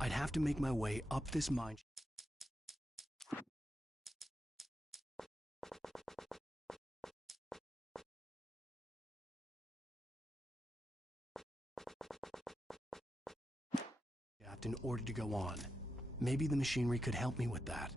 I'd have to make my way up this mine. In order to go on. Maybe the machinery could help me with that.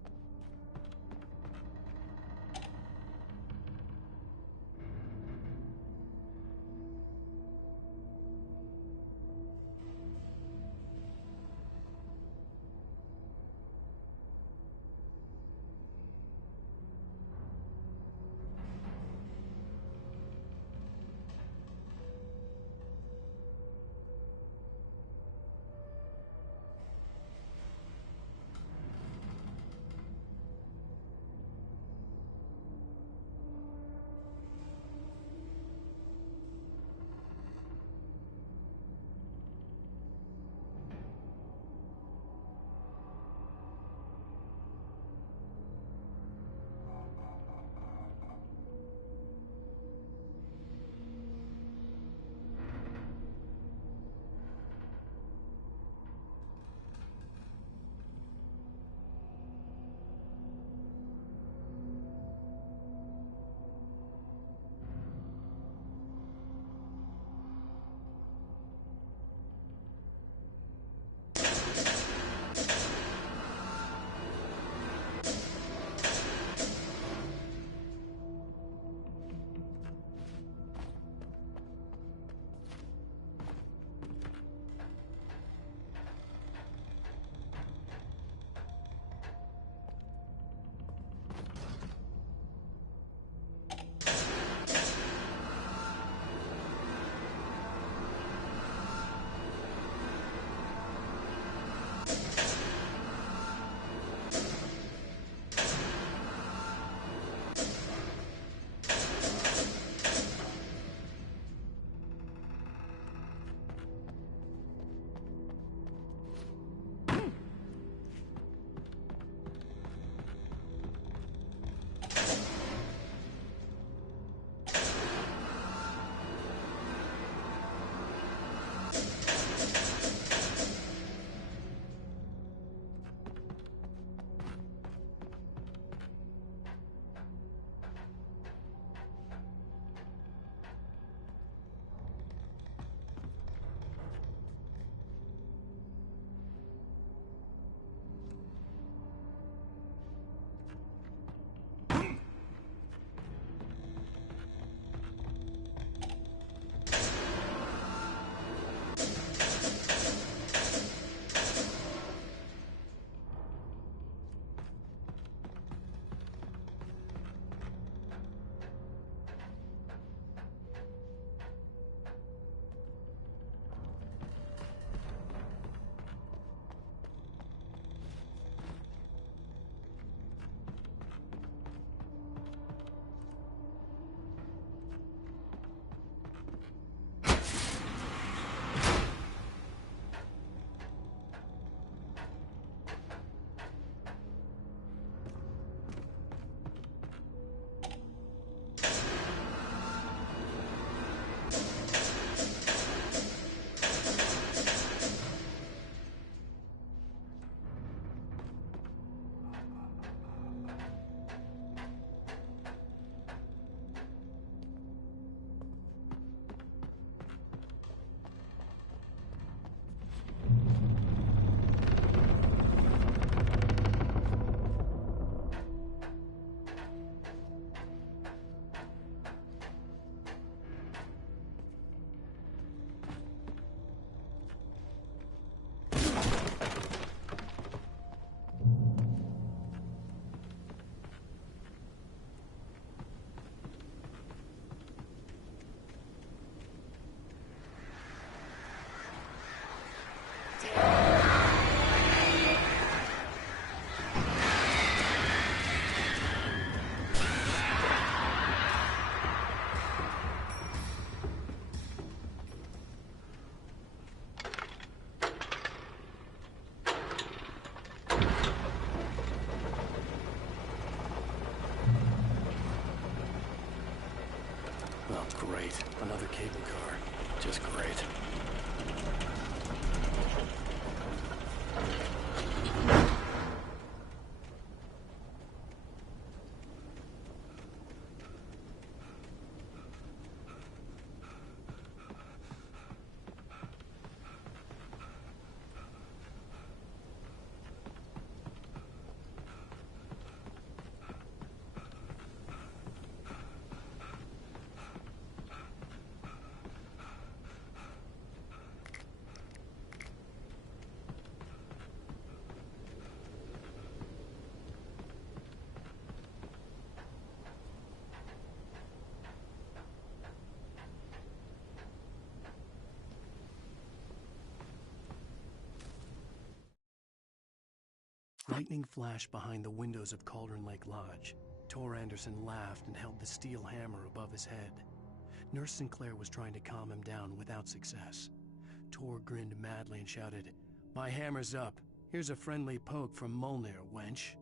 cable car. Just great. Lightning flashed behind the windows of Cauldron Lake Lodge. Tor Anderson laughed and held the steel hammer above his head. Nurse Sinclair was trying to calm him down without success. Tor grinned madly and shouted, "My hammer's up. Here's a friendly poke from Molnir, wench."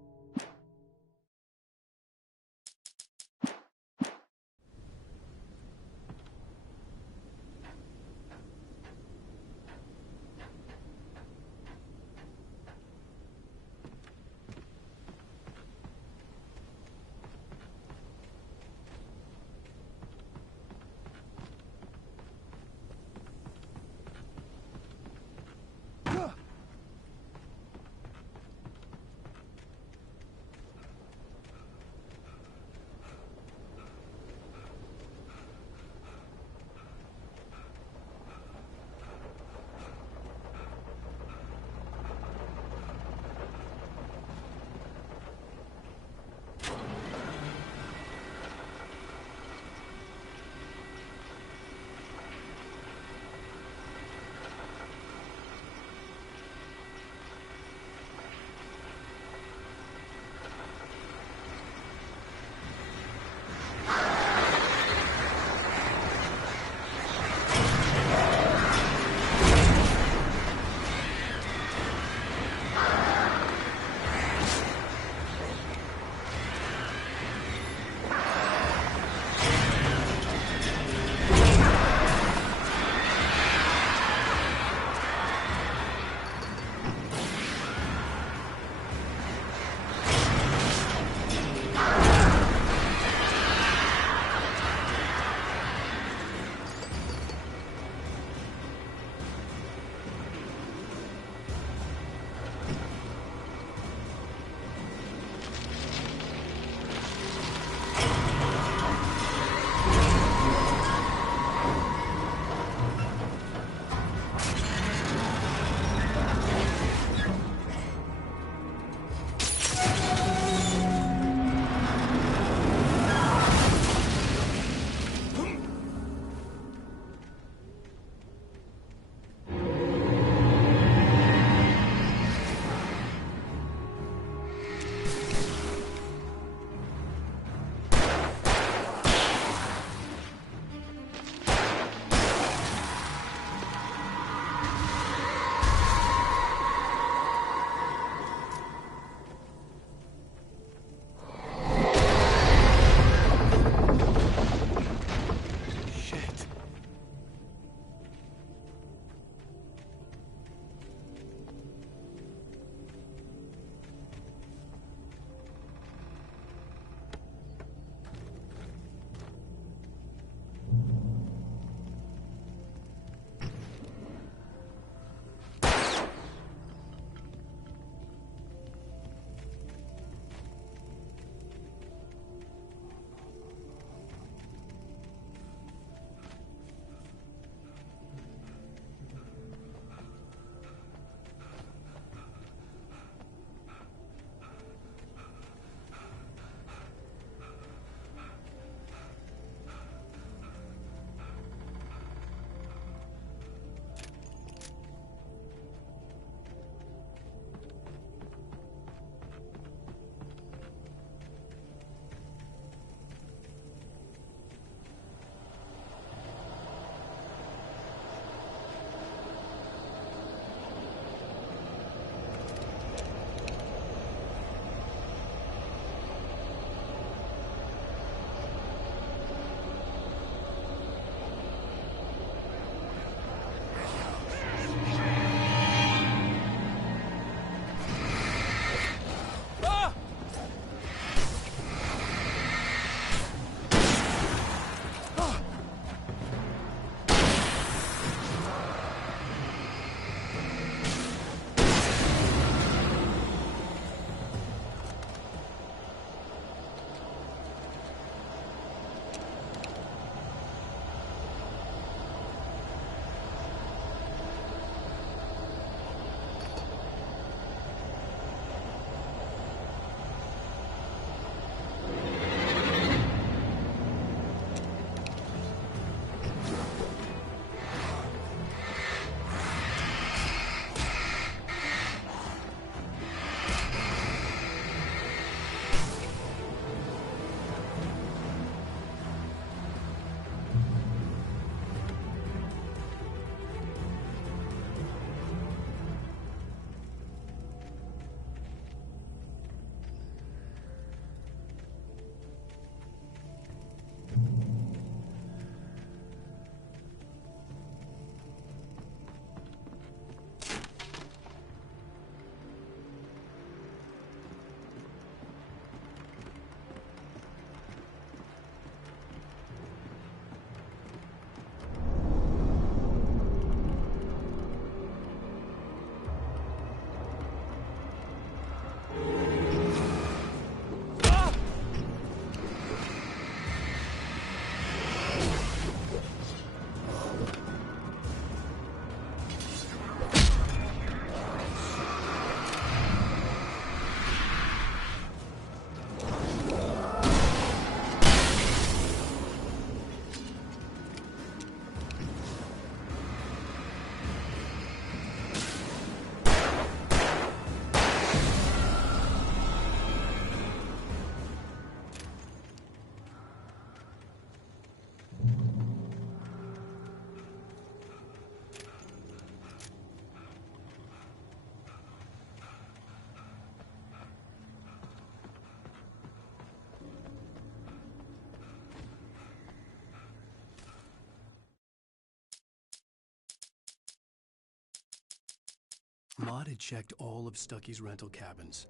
Maud had checked all of Stucky's rental cabins.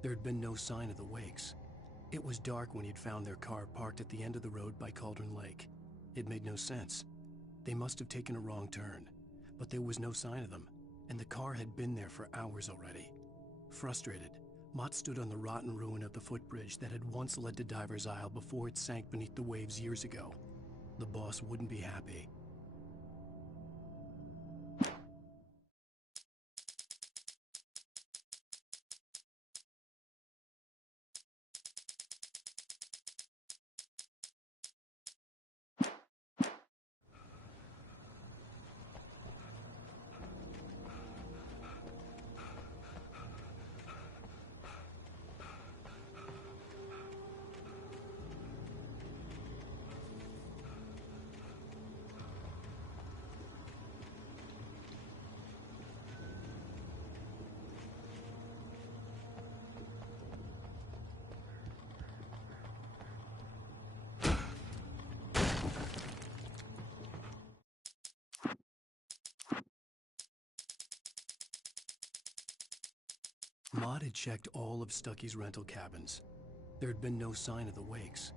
There had been no sign of the Wakes. It was dark when he'd found their car parked at the end of the road by Cauldron Lake. It made no sense. They must have taken a wrong turn, but there was no sign of them, and the car had been there for hours already. Frustrated, Mott stood on the rotten ruin of the footbridge that had once led to Diver's Isle before it sank beneath the waves years ago. The boss wouldn't be happy. Maud had checked all of Stucky's rental cabins. There had been no sign of the Wakes.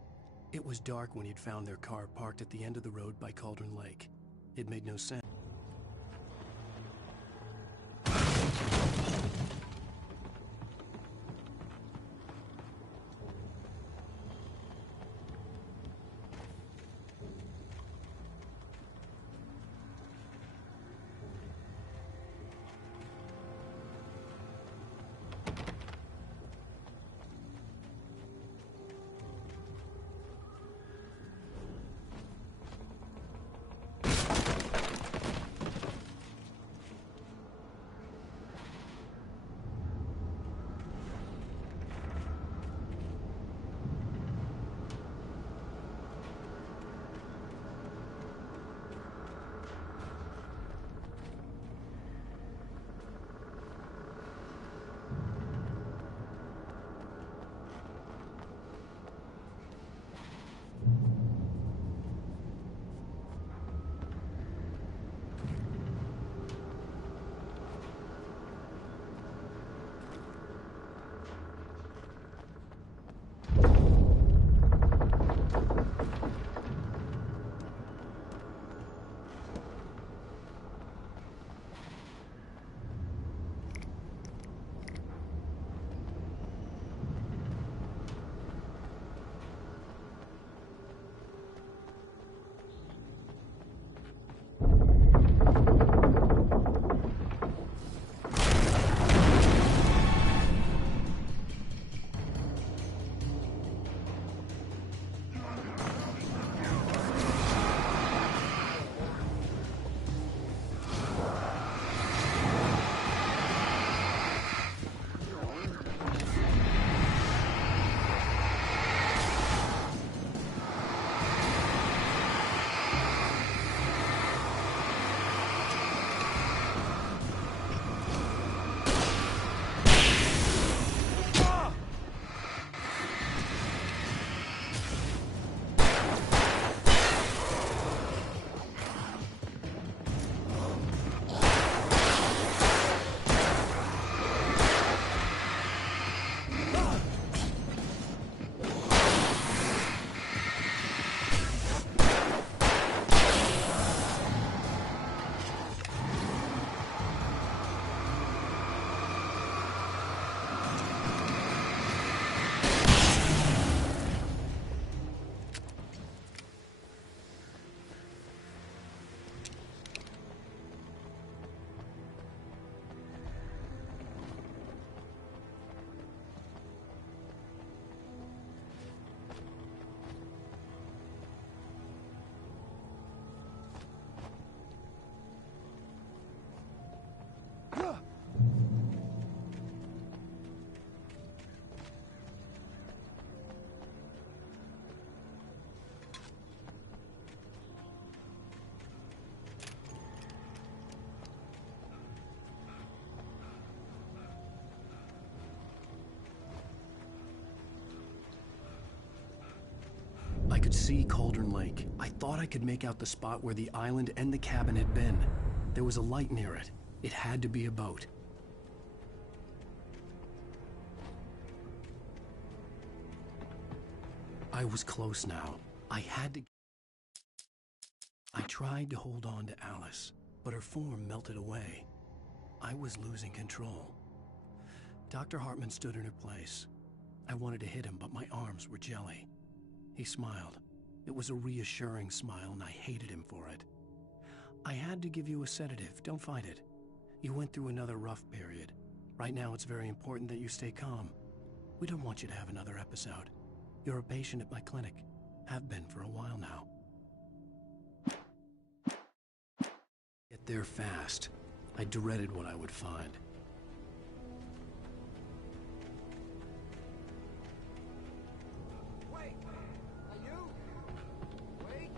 It was dark when he'd found their car parked at the end of the road by Cauldron Lake. It made no sense. I could see Cauldron Lake. I thought I could make out the spot where the island and the cabin had been. There was a light near it. It had to be a boat. I was close now. I had to... I tried to hold on to Alice, but her form melted away. I was losing control. Dr. Hartman stood in her place. I wanted to hit him, but my arms were jelly. He smiled. It was a reassuring smile, and I hated him for it. I had to give you a sedative. Don't fight it. You went through another rough period. Right now, it's very important that you stay calm. We don't want you to have another episode. You're a patient at my clinic. Have been for a while now. Get there fast. I dreaded what I would find. Wait! Are you? Wait!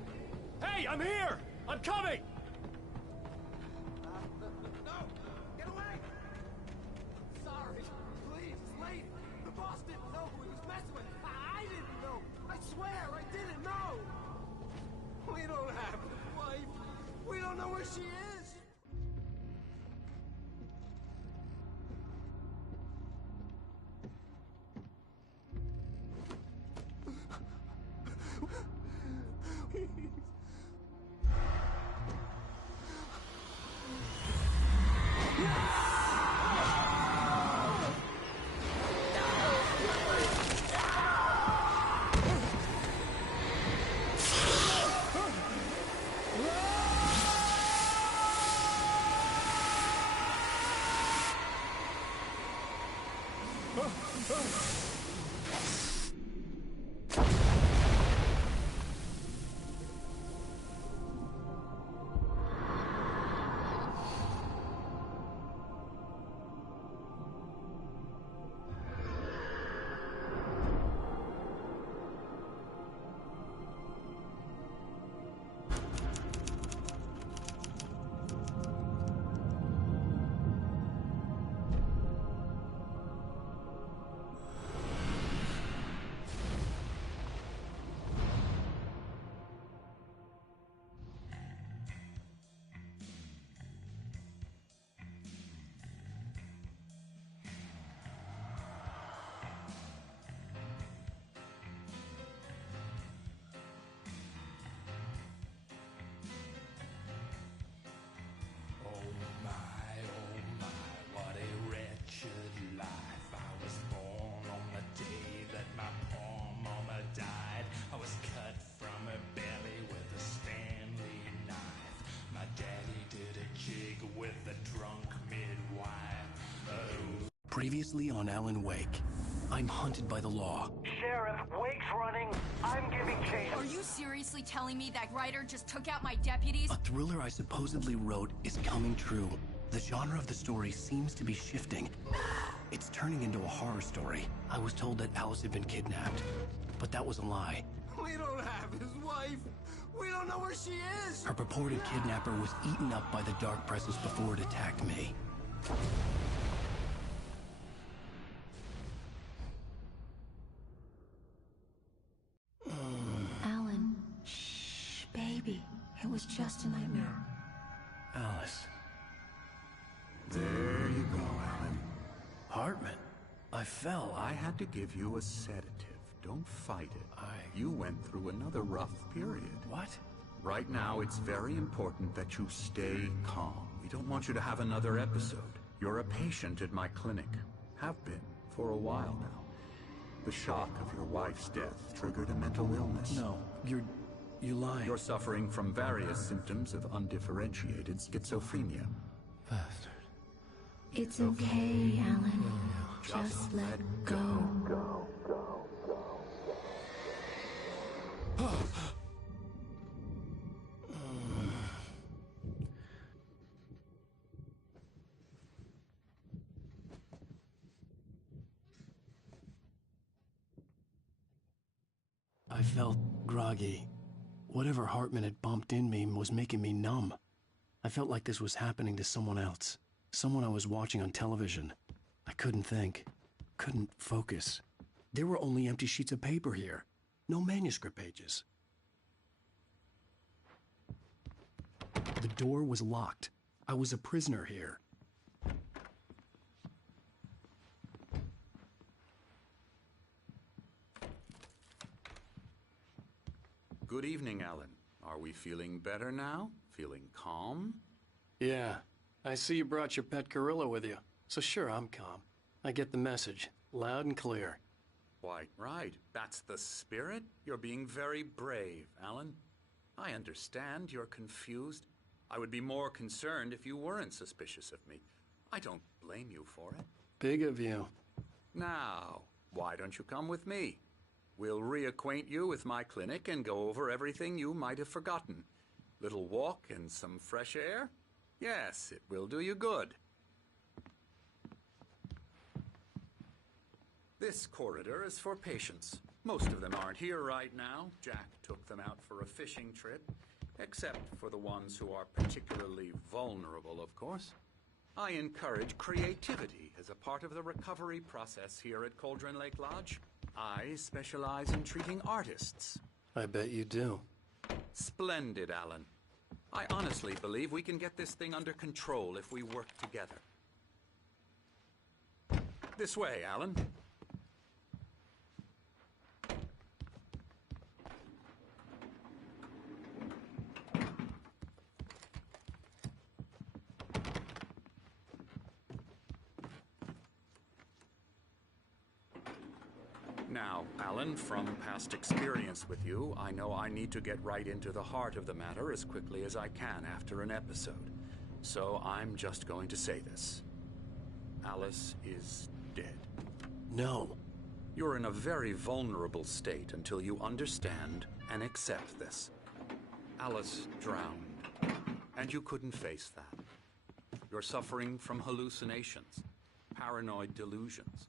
Hey, I'm here! I'm coming! No! Get away! Sorry. Please, it's late. The boss didn't know who he was messing with. I didn't know. I swear, I didn't know. We don't have a wife. We don't know where she is. Previously on Alan Wake, I'm hunted by the law. Sheriff, Wake's running. I'm giving chase. Are you seriously telling me that writer just took out my deputies? A thriller I supposedly wrote is coming true. The genre of the story seems to be shifting. It's turning into a horror story. I was told that Alice had been kidnapped, but that was a lie. We don't have his wife. We don't know where she is. Her purported kidnapper was eaten up by the dark presence before it attacked me. Alan, shh, baby. It was just a nightmare. Alice. There you go, Alan. Hartman. I fell. I had to give you a sedative. Don't fight it. You went through another rough period. What? Right now, it's very important that you stay calm. We don't want you to have another episode. You're a patient at my clinic. Have been for a while now. The shock of your wife's death triggered a mental illness. No, you lied. You're suffering from various symptoms of undifferentiated schizophrenia. Bastard. It's okay, Alan. Just let go. I felt groggy. Whatever Hartman had bumped in me was making me numb. I felt like this was happening to someone else. Someone I was watching on television. I couldn't think. Couldn't focus. There were only empty sheets of paper here. No manuscript pages. The door was locked. I was a prisoner here. Good evening, Alan. Are we feeling better now? Feeling calm? Yeah. I see you brought your pet gorilla with you. So sure, I'm calm. I get the message. Loud and clear. Why, right. That's the spirit. You're being very brave, Alan. I understand you're confused. I would be more concerned if you weren't suspicious of me. I don't blame you for it. Big of you. Now, why don't you come with me? We'll reacquaint you with my clinic and go over everything you might have forgotten. Little walk and some fresh air? Yes, it will do you good. This corridor is for patients. Most of them aren't here right now. Jack took them out for a fishing trip, except for the ones who are particularly vulnerable, of course. I encourage creativity as a part of the recovery process here at Cauldron Lake Lodge. I specialize in treating artists. I bet you do. Splendid, Alan. I honestly believe we can get this thing under control if we work together. This way, Alan. Now, Alan, from past experience with you, I know I need to get right into the heart of the matter as quickly as I can after an episode. So I'm just going to say this. Alice is dead. No. You're in a very vulnerable state until you understand and accept this. Alice drowned, and you couldn't face that. You're suffering from hallucinations, paranoid delusions,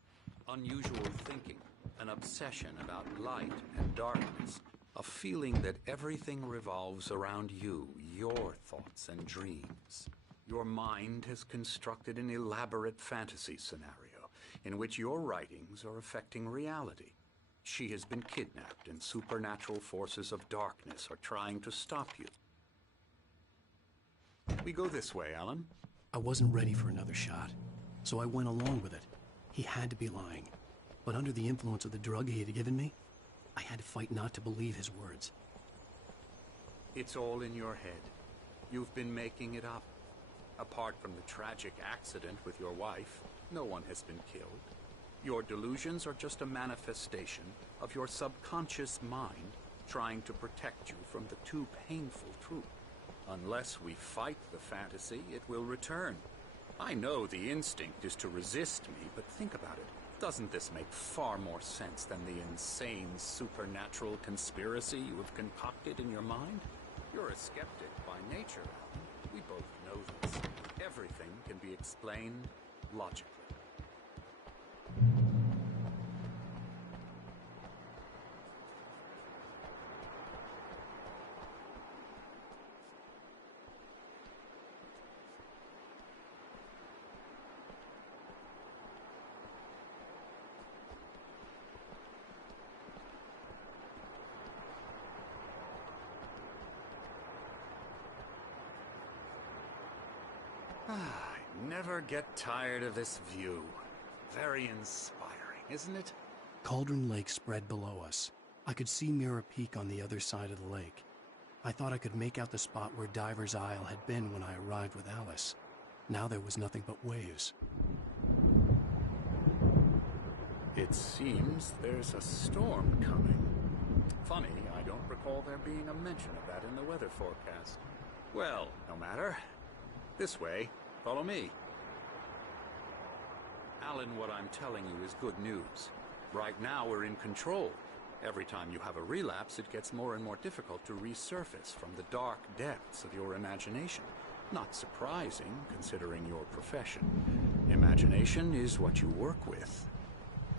unusual thinking, an obsession about light and darkness, a feeling that everything revolves around you, your thoughts and dreams. Your mind has constructed an elaborate fantasy scenario in which your writings are affecting reality. She has been kidnapped and supernatural forces of darkness are trying to stop you. We go this way, Alan. I wasn't ready for another shot, so I went along with it. He had to be lying. But under the influence of the drug he had given me, I had to fight not to believe his words. It's all in your head. You've been making it up. Apart from the tragic accident with your wife, no one has been killed. Your delusions are just a manifestation of your subconscious mind trying to protect you from the too painful truth. Unless we fight the fantasy, it will return. I know the instinct is to resist me, but think about it. Doesn't this make far more sense than the insane supernatural conspiracy you have concocted in your mind? You're a skeptic by nature, Alan. We both know this. Everything can be explained logically. I never get tired of this view. Very inspiring, isn't it? Cauldron Lake spread below us. I could see Mirror Peak on the other side of the lake. I thought I could make out the spot where Diver's Isle had been when I arrived with Alice. Now there was nothing but waves. It seems there's a storm coming. Funny, I don't recall there being a mention of that in the weather forecast. Well, no matter. This way. Follow me. Alan, what I'm telling you is good news. Right now we're in control. Every time you have a relapse, it gets more and more difficult to resurface from the dark depths of your imagination. Not surprising, considering your profession. Imagination is what you work with.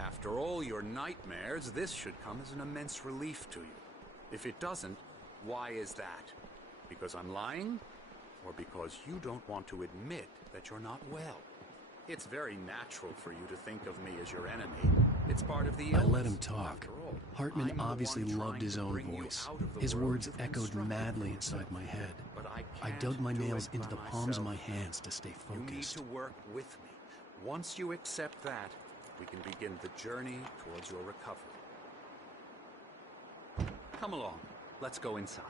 After all your nightmares, this should come as an immense relief to you. If it doesn't, why is that? Because I'm lying? Or because you don't want to admit that you're not well? It's very natural for you to think of me as your enemy. It's part of the illness. I let him talk. Hartman obviously loved his own voice. His words echoed madly inside my head. I dug my nails into the palms of my hands to stay focused. You need to work with me. Once you accept that, we can begin the journey towards your recovery. Come along. let's go inside.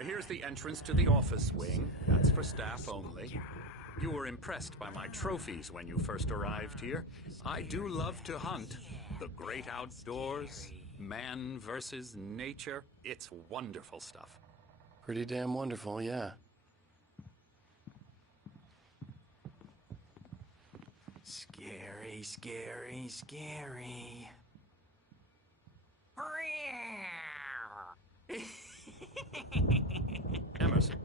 Here's the entrance to the office wing. That's for staff only. You were impressed by my trophies when you first arrived here. I do love to hunt. The great outdoors, man versus nature. It's wonderful stuff. Pretty damn wonderful, yeah. Scary, scary, scary. Emerson.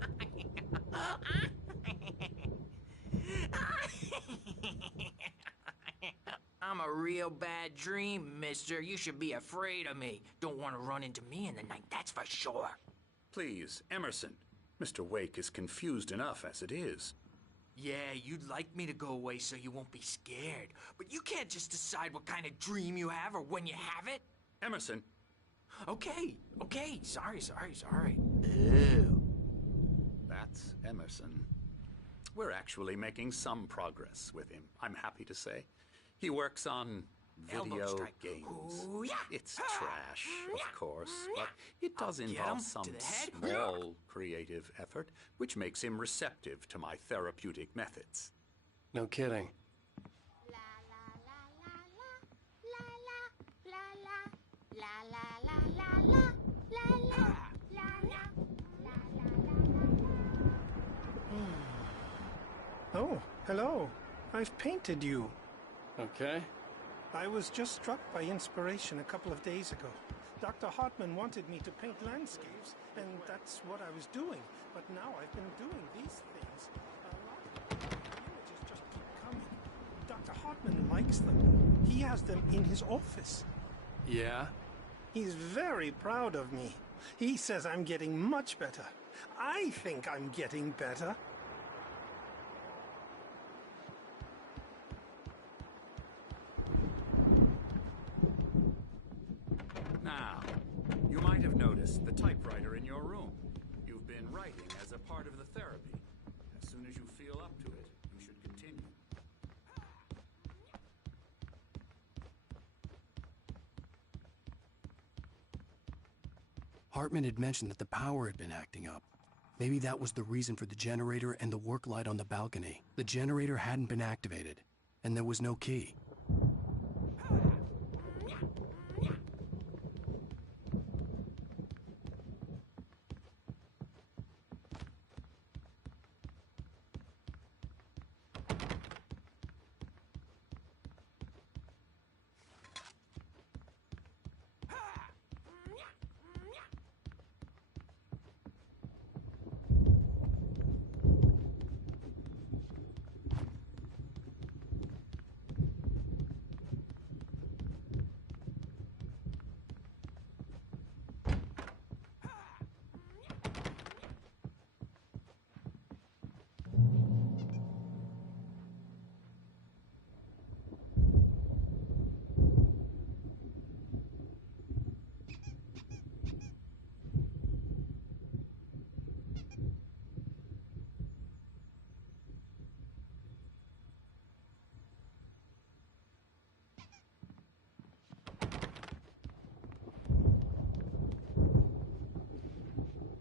I'm a real bad dream, mister. You should be afraid of me. Don't want to run into me in the night, that's for sure. Please, Emerson. Mr. Wake is confused enough as it is. Yeah, you'd like me to go away so you won't be scared. But you can't just decide what kind of dream you have or when you have it. Emerson. Okay. Sorry. Ew. That's Emerson. We're actually making some progress with him, I'm happy to say. He works on Elbow video strike. games. Ooh, yeah. It's trash, of course, but it does I'll get involve him some to the head. small creative effort, which makes him receptive to my therapeutic methods. No kidding. Oh, hello. I've painted you. Okay. I was just struck by inspiration a couple of days ago. Dr. Hartman wanted me to paint landscapes, and that's what I was doing. But now I've been doing these things. A lot of the images just keep coming. Dr. Hartman likes them. He has them in his office. Yeah? He's very proud of me. He says I'm getting much better. I think I'm getting better. Now, you might have noticed the typewriter in your room. You've been writing as a part of the therapy. As soon as you feel up to it, you should continue. Hartman had mentioned that the power had been acting up. Maybe that was the reason for the generator and the work light on the balcony. The generator hadn't been activated, and there was no key.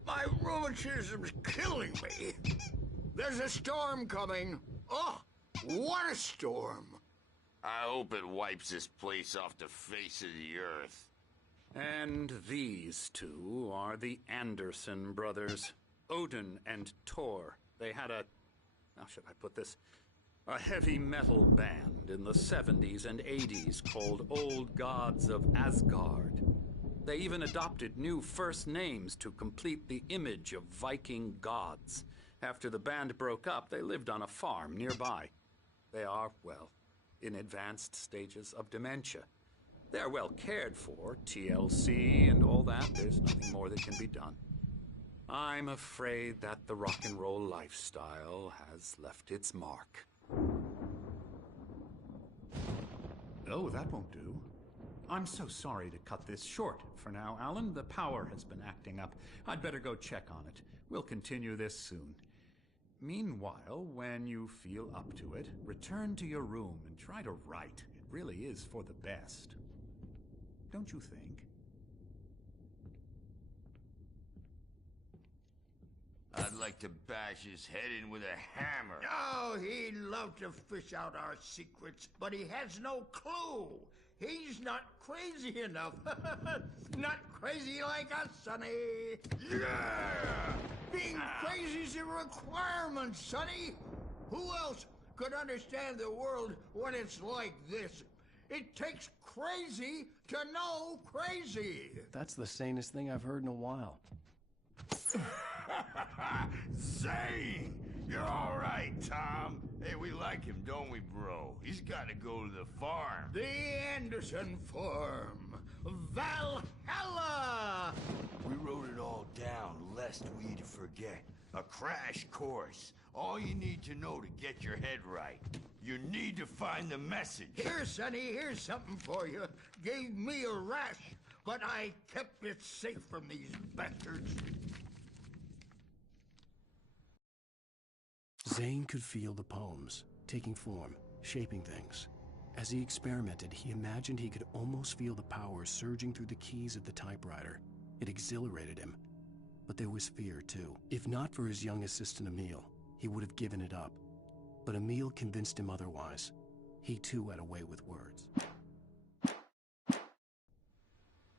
My rheumatism's killing me. There's a storm coming. Oh, what a storm. I hope it wipes this place off the face of the earth. And these two are the Anderson brothers, Odin and Tor. They had a, how should I put this, a heavy metal band in the 70s and 80s called Old Gods of Asgard. They even adopted new first names to complete the image of Viking gods. After the band broke up, they lived on a farm nearby. They are, well, in advanced stages of dementia. They're well cared for, TLC and all that. There's nothing more that can be done. I'm afraid that the rock and roll lifestyle has left its mark. Oh, that won't do. I'm so sorry to cut this short for now, Alan. The power has been acting up. I'd better go check on it. We'll continue this soon. Meanwhile, when you feel up to it, return to your room and try to write. really is for the best. Don't you think? I'd like to bash his head in with a hammer. Oh, he'd love to fish out our secrets, but he has no clue. He's not crazy enough. Not crazy like us, Sonny. Yeah! Being crazy's a requirement, Sonny. Who else could understand the world when it's like this? It takes crazy to know crazy. That's the sanest thing I've heard in a while. Zane! You're all right, Tom. Hey, we like him, don't we, bro? He's got to go to the farm. The Anderson Farm. Valhalla! We wrote it all down, lest we forget. A crash course. All you need to know to get your head right. You need to find the message. Here, Sonny, here's something for you. Gave me a rash, but I kept it safe from these bastards. Zane could feel the poems, taking form, shaping things. As he experimented, he imagined he could almost feel the power surging through the keys of the typewriter. It exhilarated him. But there was fear, too. If not for his young assistant Emil, he would have given it up. But Emil convinced him otherwise. He too had a way with words.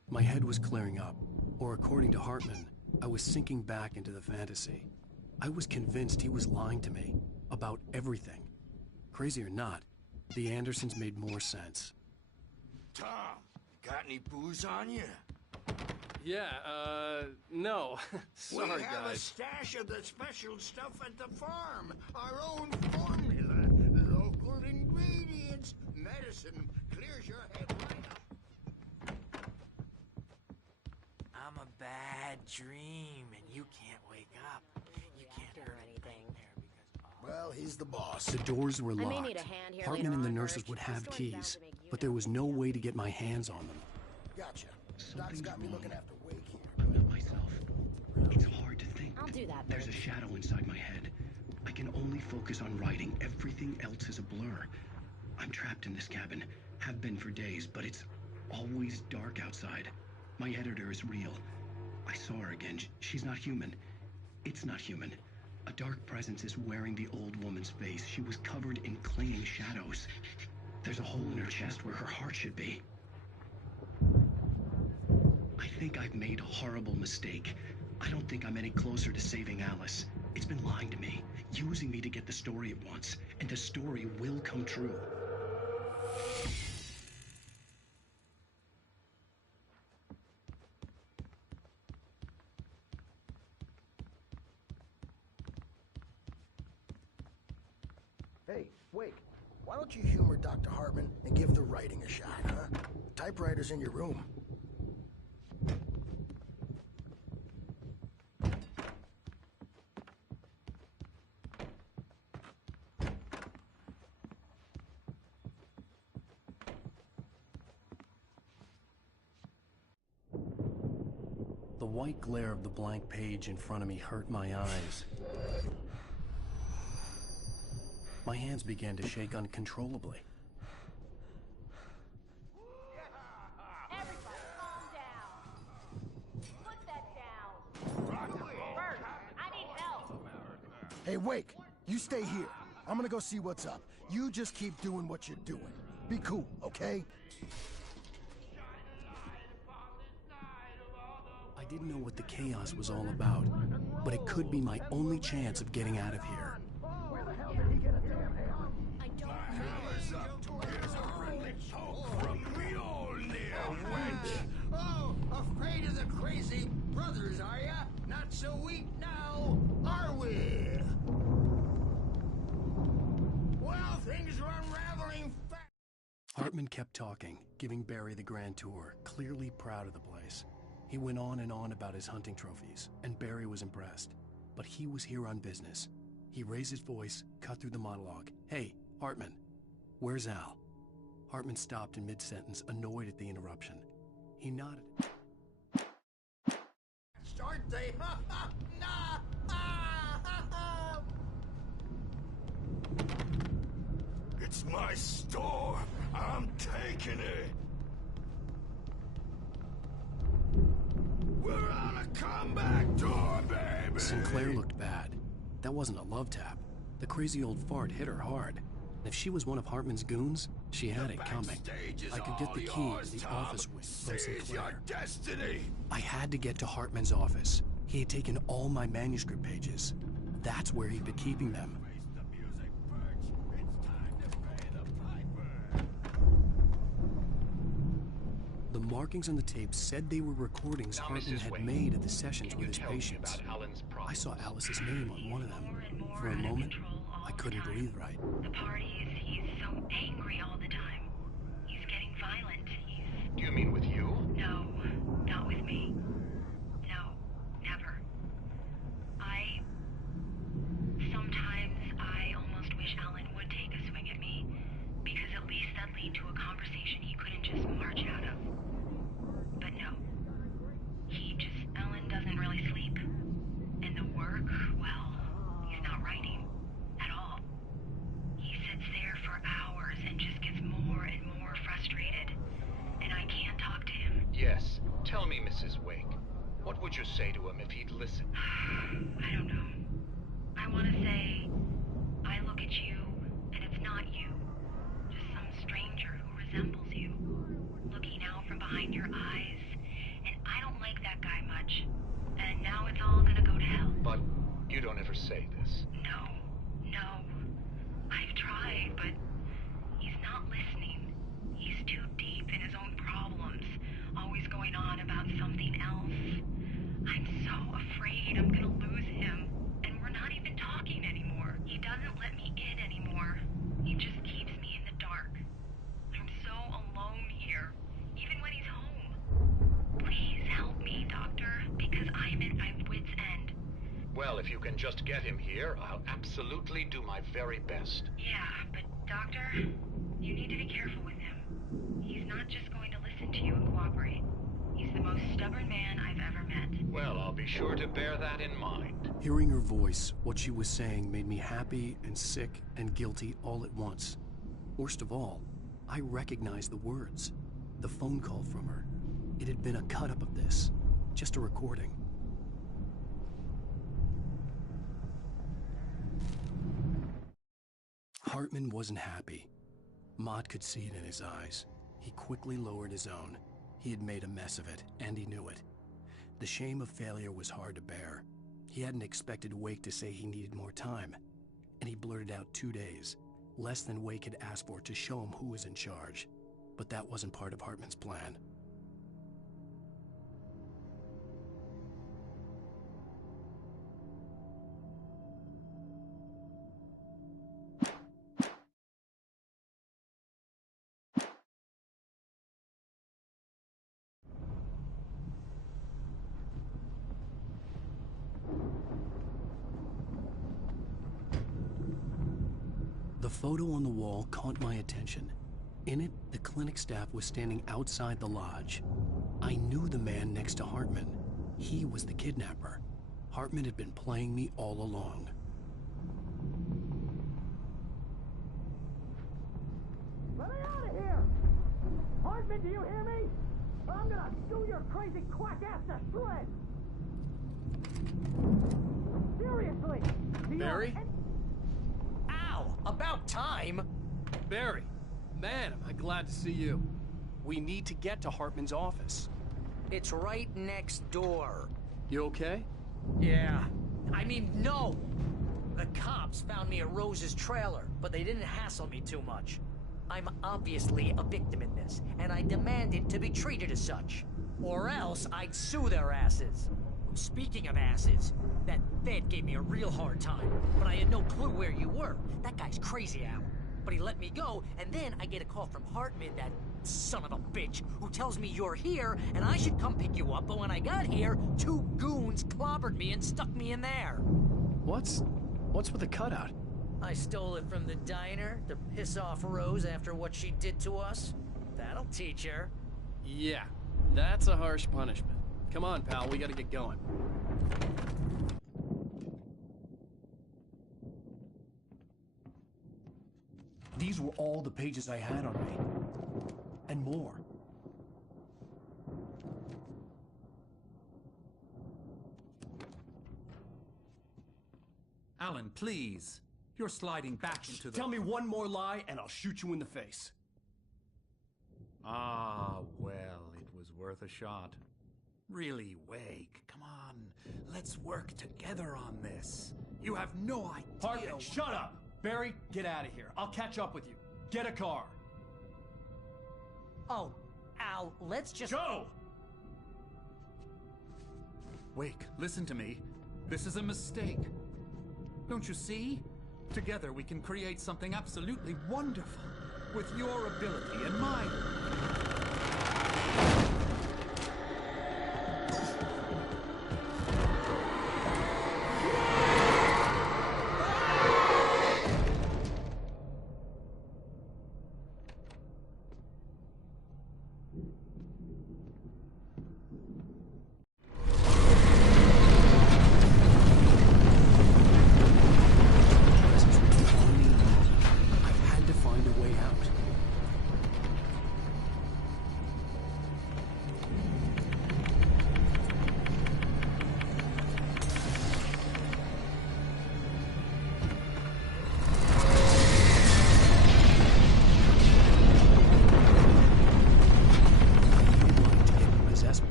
My head was clearing up, or according to Hartman, I was sinking back into the fantasy. I was convinced he was lying to me about everything. Crazy or not, the Andersons made more sense. Tom, got any booze on you? Yeah, no. Sorry, we have guys. a stash of the special stuff at the farm. Our own formula. Local ingredients. Medicine clears your head right up. I'm a bad dream, and you can't wake up. You can't hurt anything there because... Well, he's the boss. The doors were I may locked. need a hand here Hartman later and the on, nurses Birch. would The have story's bound keys, to make you but there was no way to get my hands on them. Gotcha. Doc's got me looking after Wake here. Myself. It's hard to think. I'll do that, There's a Birch. shadow inside my head. I can only focus on writing. Everything else is a blur. I'm trapped in this cabin. Have been for days, but it's always dark outside. My editor is real. I saw her again. She's not human. It's not human. A dark presence is wearing the old woman's face. She was covered in clinging shadows. There's a hole in her chest where her heart should be. I think I've made a horrible mistake. I don't think I'm any closer to saving Alice. It's been lying to me, using me to get the story it wants, and the story will come true. Hey, Wake, why don't you humor Dr. Hartman and give the writing a shot, huh? Typewriter's in your room. The white glare of the blank page in front of me hurt my eyes. My hands began to shake uncontrollably. Everybody, calm down. Put that down. Bert, I need help. Hey, Wake, you stay here. I'm gonna go see what's up. You just keep doing what you're doing. Be cool, okay? I didn't know what the chaos was all about, but it could be my only chance of getting out of here. Where the hell did he get a damn hammer? I don't Oh, afraid of the crazy brothers, are ya? Not so weak now, are we? Well, things are unraveling fast. Hartman kept talking, giving Barry the grand tour, clearly proud of the place. He went on and on about his hunting trophies, and Barry was impressed. But he was here on business. He raised his voice, cut through the monologue. Hey, Hartman, where's Al? Hartman stopped in mid-sentence, annoyed at the interruption. He nodded. Start they? It's my storm. I'm taking it. We're on a comeback tour, baby. Sinclair looked bad. That wasn't a love tap. The crazy old fart hit her hard. And if she was one of Hartman's goons, she had it coming. I could get the key to the office wing from Sinclair. Destiny. I had to get to Hartman's office. He had taken all my manuscript pages. That's where he'd been keeping them. The markings on the tape said they were recordings Hartman had made at the sessions with his patients. I saw Alice's name on one of them. For a moment, I couldn't breathe right. The parties, he's so angry all the time. He's getting violent. Do you mean with you? No, not with me. No, never. Sometimes I almost wish Alan would take a swing at me, because at least that'd lead to a conversation he couldn't just march out of. But no. Alan doesn't really sleep. And the work, well, he's not writing at all. He sits there for hours and just gets more and more frustrated. And I can't talk to him. Yes. Tell me, Mrs. Wake. What would you say to him if he'd listen? I don't know. I want to say, I look at you, and it's not you. Just some stranger who resembles you. Looking out from behind your eyes. And I don't like that guy much. And now it's all gonna go to hell. But you don't ever say this. No. I've tried, but he's not listening. He's too deep in his own problems, always going on about something else. I'm so afraid I'm gonna lose him, and we're not even talking anymore. He doesn't let me in anymore. He just keeps me in the dark. I'm so alone here, even when he's home. Please help me, Doctor, because I'm at my wit's end. Well, if you can just get him here, I'll absolutely do my very best. Yeah, but Doctor, you need to be careful with him. He's not just going to listen to you and cooperate. He's the most stubborn man I've ever met. Well, I'll be sure to bear that in mind. Hearing her voice, what she was saying made me happy and sick and guilty all at once. Worst of all, I recognized the words. The phone call from her. It had been a cut-up of this. Just a recording. Hartman wasn't happy. Mott could see it in his eyes. He quickly lowered his own. He had made a mess of it, and he knew it. The shame of failure was hard to bear. He hadn't expected Wake to say he needed more time, and he blurted out 2 days, less than Wake had asked for to show him who was in charge. But that wasn't part of Hartman's plan. The photo on the wall caught my attention. In it, the clinic staff was standing outside the lodge. I knew the man next to Hartman. He was the kidnapper. Hartman had been playing me all along. Let me out of here! Hartman, do you hear me? I'm gonna chew your crazy quack ass to shreds! Seriously! Barry? Ow! About time! Barry! Man, am I glad to see you. We need to get to Hartman's office. It's right next door. You okay? Yeah. I mean, no! The cops found me at Rose's trailer, but they didn't hassle me too much. I'm obviously a victim in this, and I demanded to be treated as such. Or else I'd sue their asses. Speaking of asses, that Fed gave me a real hard time, but I had no clue where you were. That guy's crazy, Al. But he let me go, and then I get a call from Hartman, that son of a bitch, who tells me you're here, and I should come pick you up, but when I got here, 2 goons clobbered me and stuck me in there. What's with the cutout? I stole it from the diner to piss off Rose after what she did to us. That'll teach her. Yeah, that's a harsh punishment. Come on, pal, we gotta get going. These were all the pages I had on me. And more. Alan, please. You're sliding back into the... Tell me one more lie and I'll shoot you in the face. Ah, well, it was worth a shot. Really, Wake, come on. Let's work together on this. You have no idea... Hartman, shut up! Barry, get out of here. I'll catch up with you. Get a car. Oh, Al, let's just... Go! Wake, listen to me. This is a mistake. Don't you see? Together we can create something absolutely wonderful. With your ability and mine.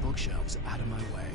Bookshelves out of my way.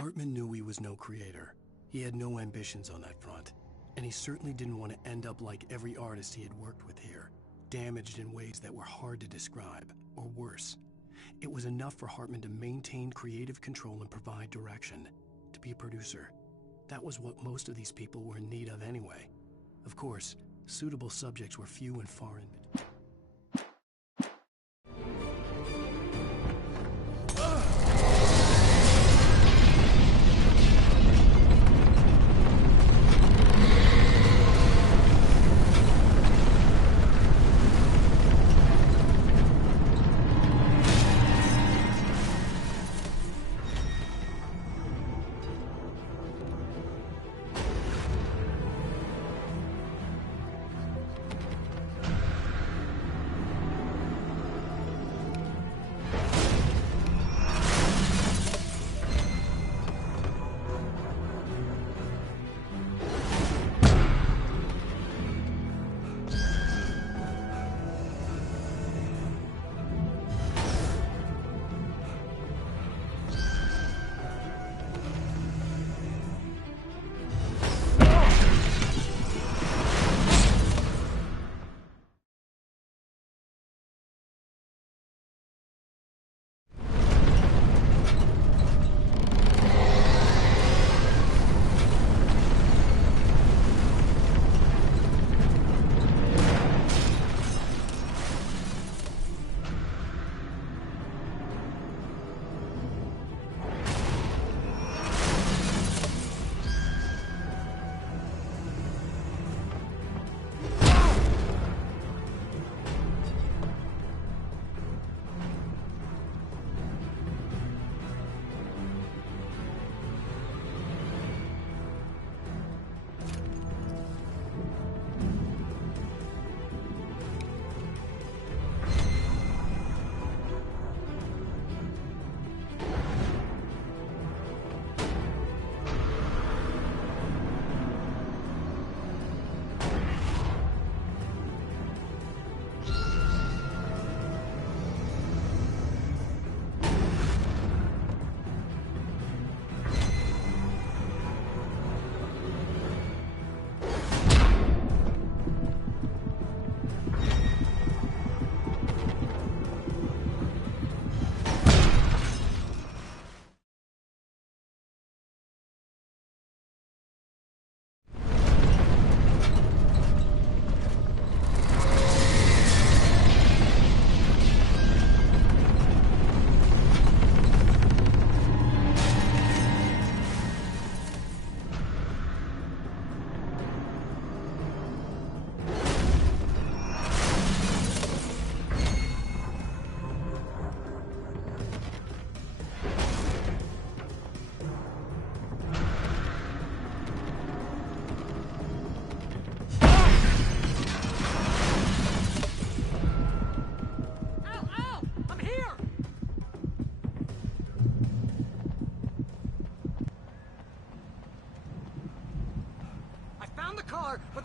Hartman knew he was no creator. He had no ambitions on that front. And he certainly didn't want to end up like every artist he had worked with here, damaged in ways that were hard to describe, or worse. It was enough for Hartman to maintain creative control and provide direction, to be a producer. That was what most of these people were in need of anyway. Of course, suitable subjects were few and far in between.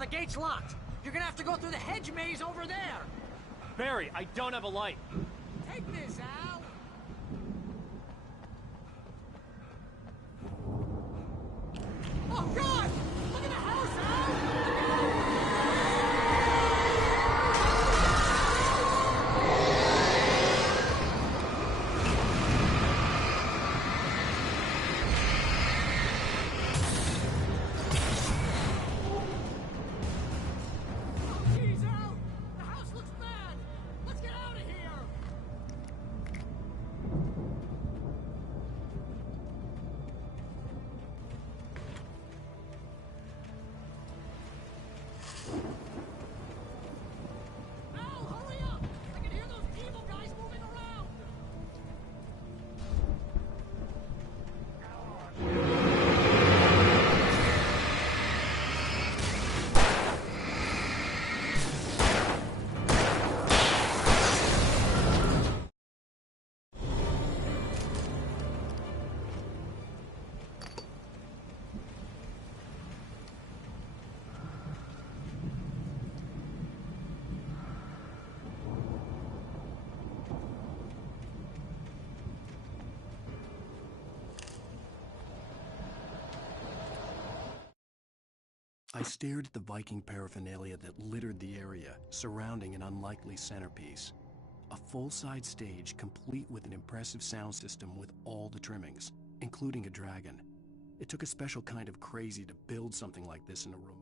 the gate's locked. You're gonna have to go through the hedge maze over there. Barry, I don't have a light. Take this, Al. Oh, God! Look at the house, Al! I stared at the Viking paraphernalia that littered the area, surrounding an unlikely centerpiece. A full-size stage complete with an impressive sound system with all the trimmings, including a dragon. It took a special kind of crazy to build something like this in a room.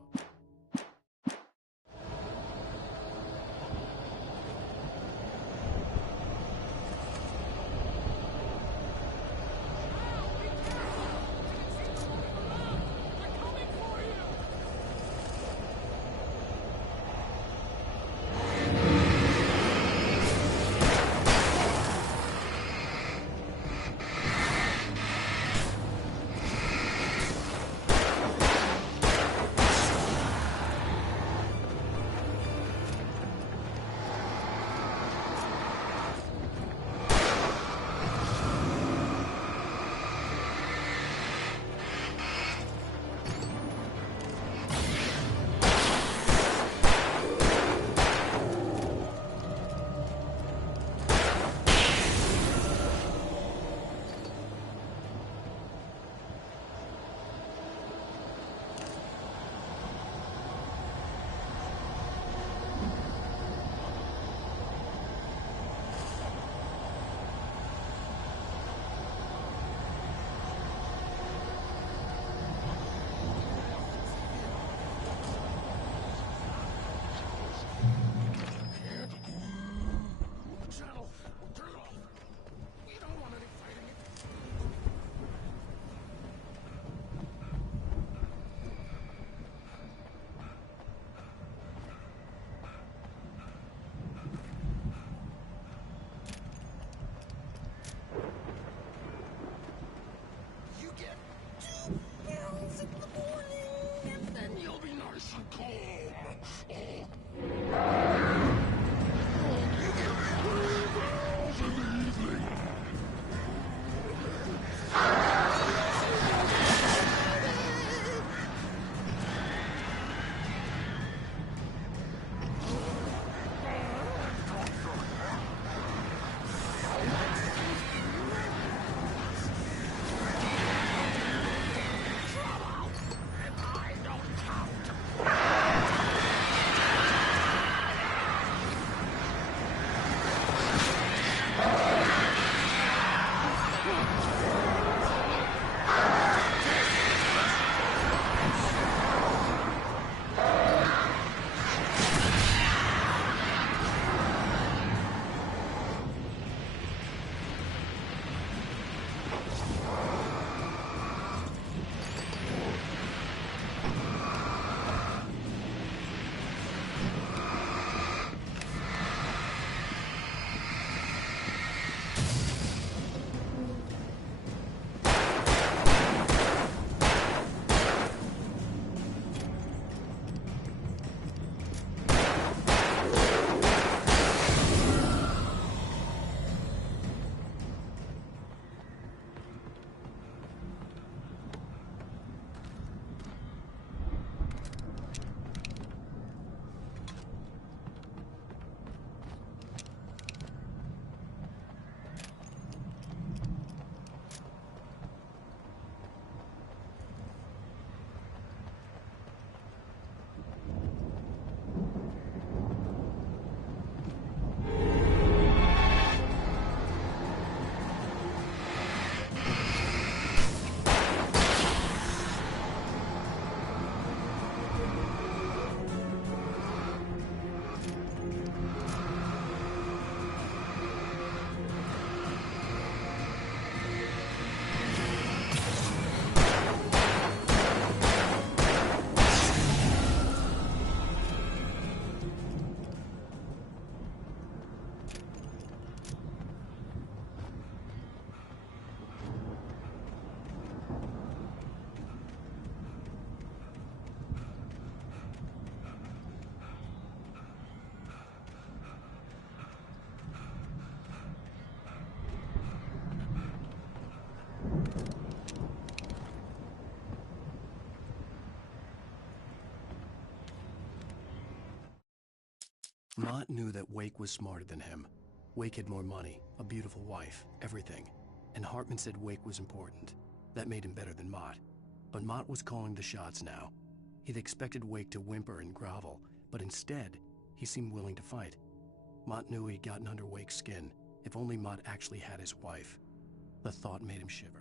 Mott knew that Wake was smarter than him. Wake had more money, a beautiful wife, everything. And Hartman said Wake was important. That made him better than Mott. But Mott was calling the shots now. He'd expected Wake to whimper and grovel, but instead, he seemed willing to fight. Mott knew he'd gotten under Wake's skin. If only Mott actually had his wife. The thought made him shiver.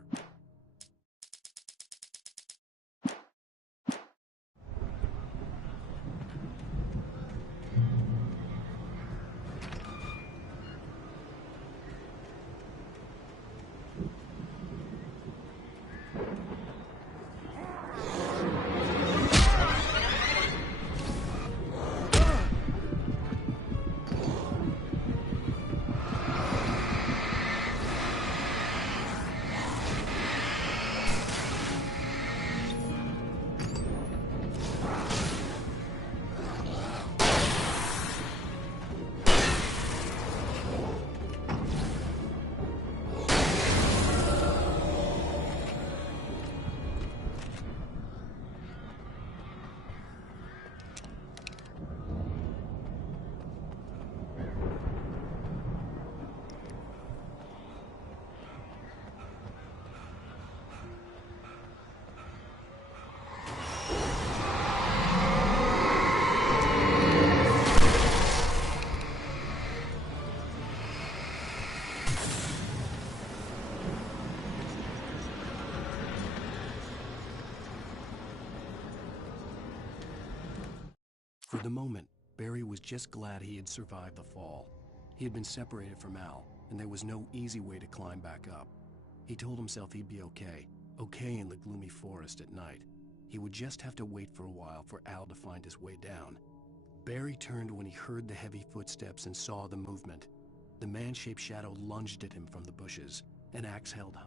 For the moment, Barry was just glad he had survived the fall. He had been separated from Al, and there was no easy way to climb back up. He told himself he'd be okay in the gloomy forest at night. He would just have to wait for a while for Al to find his way down. Barry turned when he heard the heavy footsteps and saw the movement. The man-shaped shadow lunged at him from the bushes, an axe held high.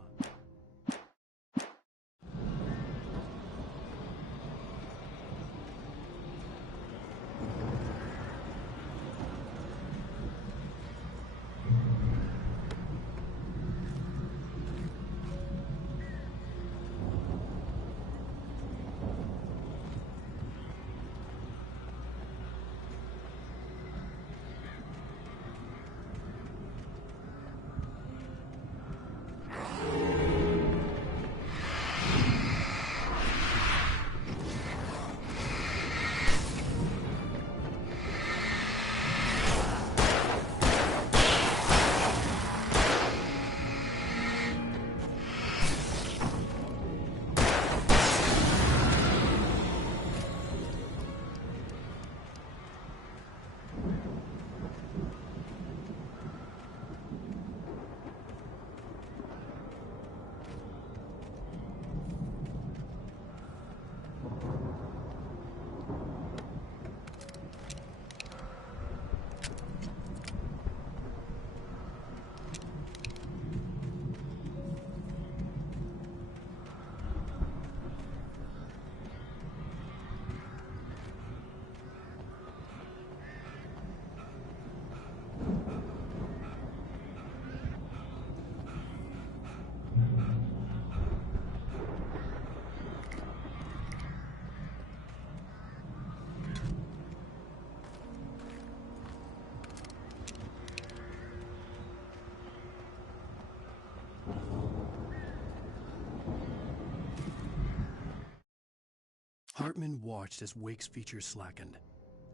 Hartman watched as Wake's features slackened.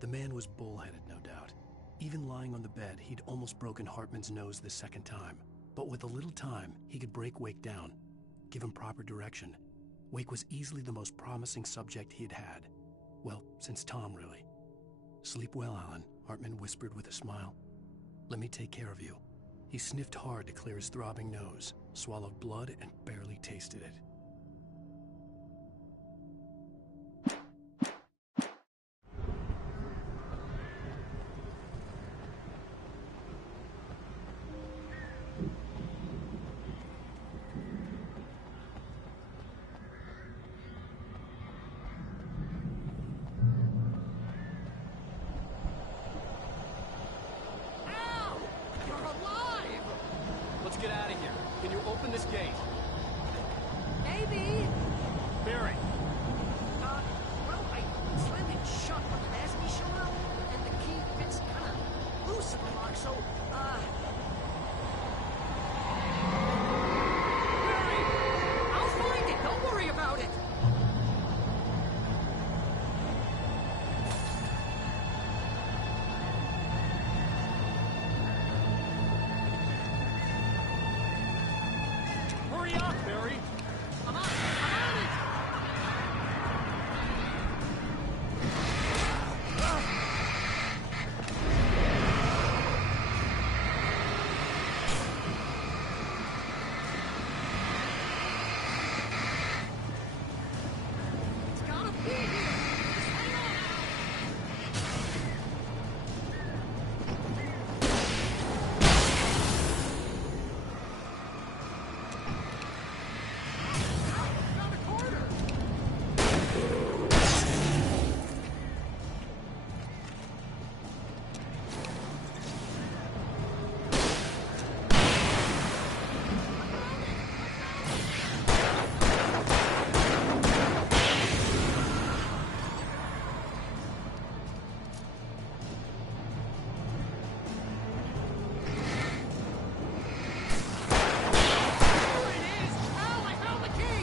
The man was bullheaded, no doubt. Even lying on the bed, he'd almost broken Hartman's nose the second time. But with a little time, he could break Wake down, give him proper direction. Wake was easily the most promising subject he'd had. Well, since Tom, really. "Sleep well, Alan," Hartman whispered with a smile. "Let me take care of you." He sniffed hard to clear his throbbing nose, swallowed blood, and barely tasted it. Get out of here. Can you open this gate? Maybe. Barry. Well, I slammed it shut when the Nasty showed up, and the key fits kinda so, I'll find it! Don't worry about it! Hurry up, Barry! I'm on it! It's gotta be here! Just hang on, Al! Around the corner! There it is! Al, I found the key!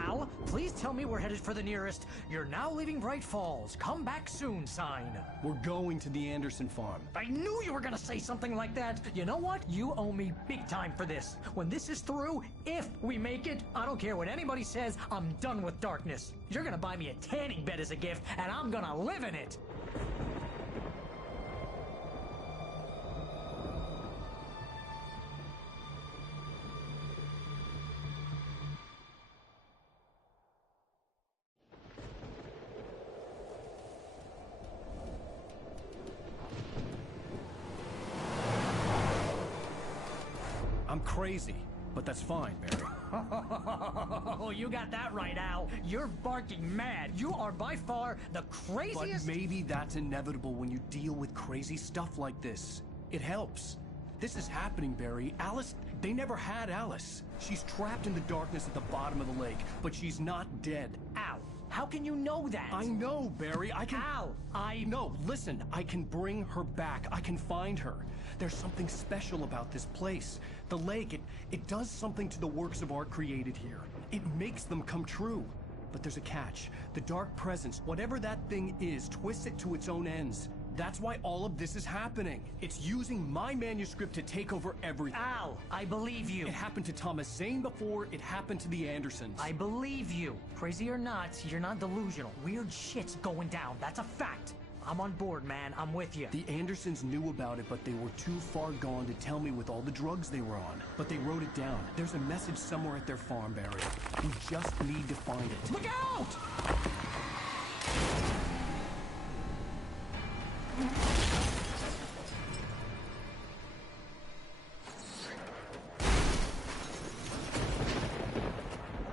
Al, please tell me we're headed for the nearest "You're now leaving Bright Falls. Come back soon" sign. We're going to the Anderson farm. I knew you were gonna say something like that. You know what? You owe me big time for this. When this is through, if we make it, I don't care what anybody says, I'm done with darkness. You're gonna buy me a tanning bed as a gift, and I'm gonna live in it. I'm crazy, but that's fine, Barry. Oh, you got that right, Al. You're barking mad. You are by far the But craziest... maybe that's inevitable when you deal with crazy stuff like this. It helps. This is happening, Barry. Alice, they never had Alice. She's trapped in the darkness at the bottom of the lake, but she's not dead. Al, how can you know that? I know, Barry. I can... Al, No, listen. I can bring her back. I can find her. There's something special about this place. The lake, it does something to the works of art created here. It makes them come true. But there's a catch. The dark presence, whatever that thing is, twists it to its own ends. That's why all of this is happening. It's using my manuscript to take over everything. Al, I believe you. It happened to Thomas Zane before, it happened to the Andersons. I believe you. Crazy or not, you're not delusional. Weird shit's going down. That's a fact. I'm on board, man. I'm with you. The Andersons knew about it, but they were too far gone to tell me with all the drugs they were on. But they wrote it down. There's a message somewhere at their farm, Barry. We just need to find it. Look out!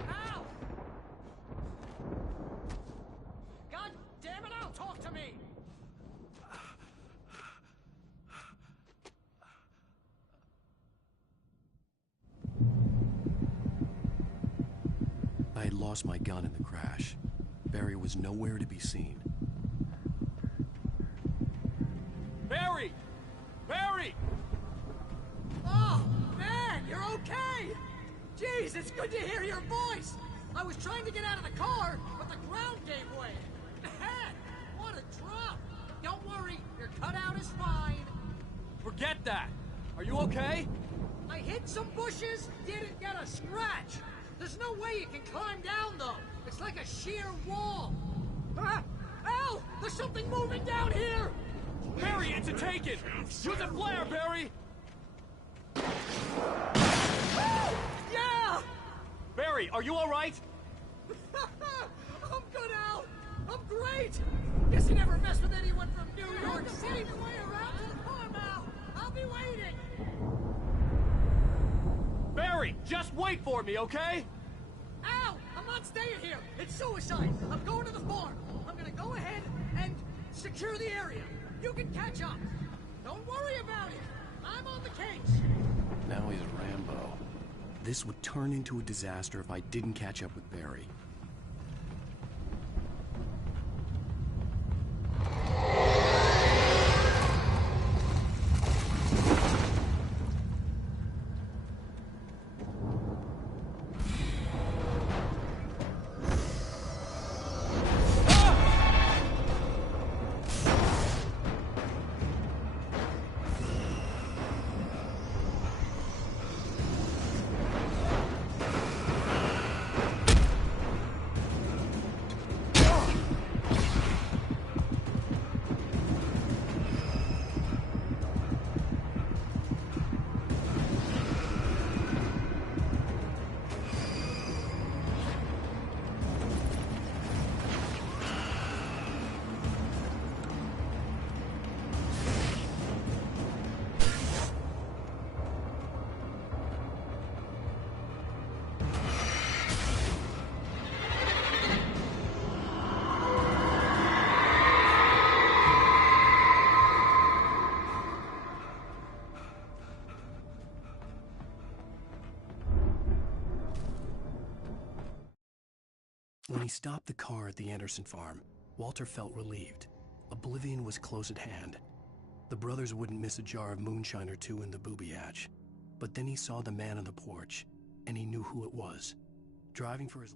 Al! God damn it, Al, talk to me! I had lost my gun in the crash. Barry was nowhere to be seen. Barry! Barry! Oh, man, you're okay! Jeez, it's good to hear your voice! I was trying to get out of the car, but the ground gave way. Man, what a drop! Don't worry, your cutout is fine. Forget that! Are you okay? I hit some bushes, didn't get a scratch. There's no way you can climb down, though. It's like a sheer wall. Ah! Al! There's something moving down here! Barry, it's a take-it! Use a flare, Barry! Yeah! Barry, are you alright? I'm good, Al! I'm great! Guess you never messed with anyone from New York City. The way around to the farm, Al! I'll be waiting! Barry, just wait for me, okay? Al! I'm not staying here! It's suicide! I'm going to the farm! I'm gonna go ahead and secure the area. You can catch up. Don't worry about it. I'm on the case! Now he's Rambo. This would turn into a disaster if I didn't catch up with Barry. When he stopped the car at the Anderson farm, Walter felt relieved. Oblivion was close at hand. The brothers wouldn't miss a jar of moonshine or two in the booby hatch. But then he saw the man on the porch, and he knew who it was. Driving for his...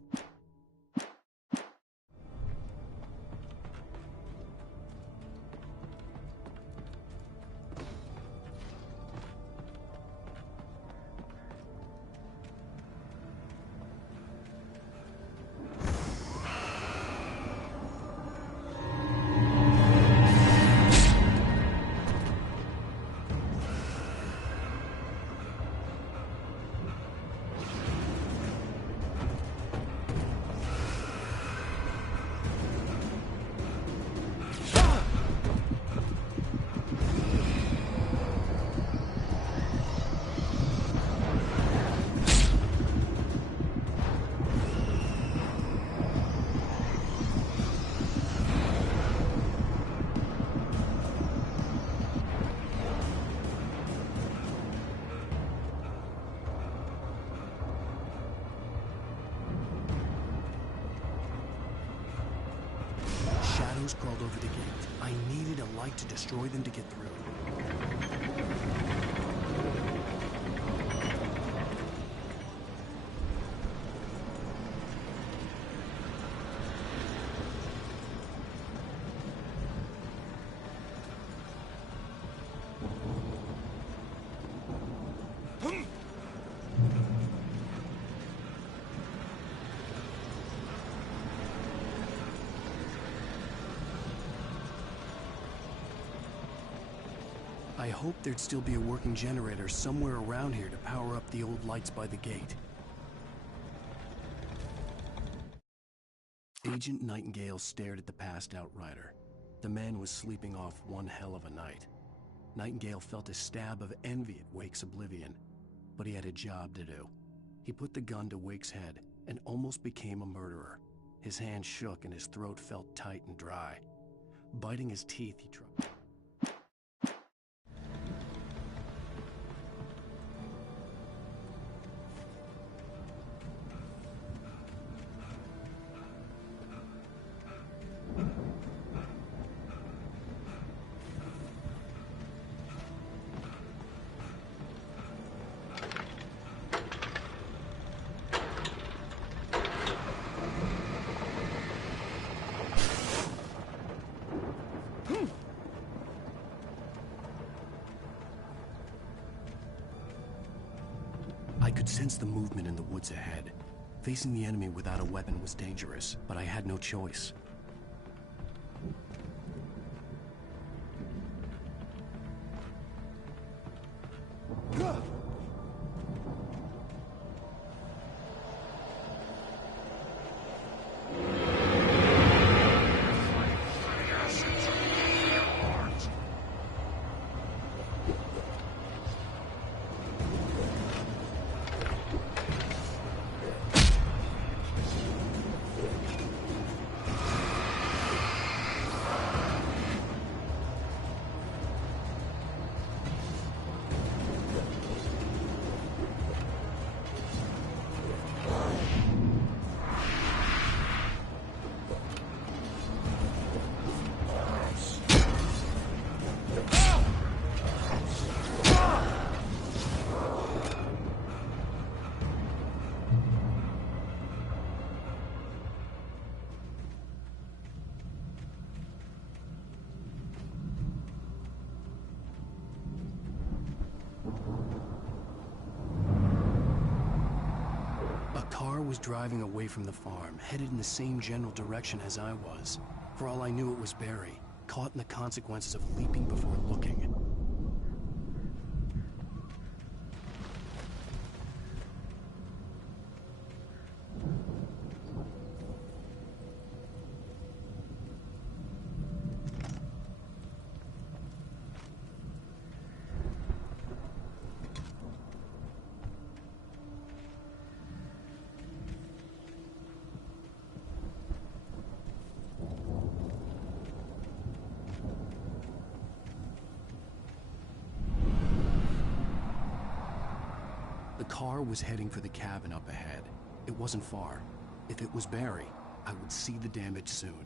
Shadows crawled over the gate. I needed a light to destroy them to get through. I hoped there'd still be a working generator somewhere around here to power up the old lights by the gate. Agent Nightingale stared at the passed-out rider. The man was sleeping off one hell of a night. Nightingale felt a stab of envy at Wake's oblivion, but he had a job to do. He put the gun to Wake's head and almost became a murderer. His hand shook and his throat felt tight and dry. Biting his teeth, he tried. I could sense the movement in the woods ahead. Facing the enemy without a weapon was dangerous, but I had no choice. car was driving away from the farm, headed in the same general direction as I was. For all I knew, it was Barry, caught in the consequences of leaping before looking. The car was heading for the cabin up ahead. It wasn't far. If it was Barry, I would see the damage soon.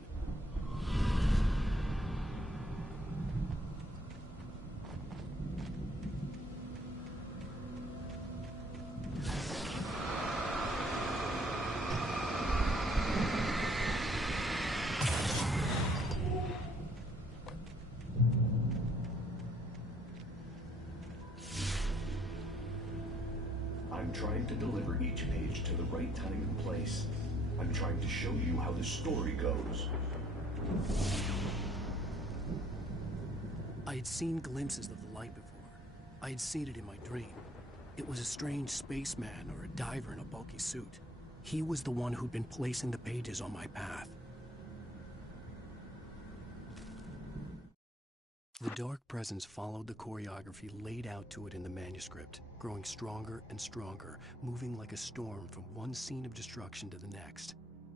I'm trying to deliver each page to the right time and place. I'm trying to show you how the story goes. I had seen glimpses of the light before. I had seen it in my dream. It was a strange spaceman or a diver in a bulky suit. He was the one who'd been placing the pages on my path. The dark presence followed the choreography laid out to it in the manuscript, growing stronger and stronger, moving like a storm from one scene of destruction to the next.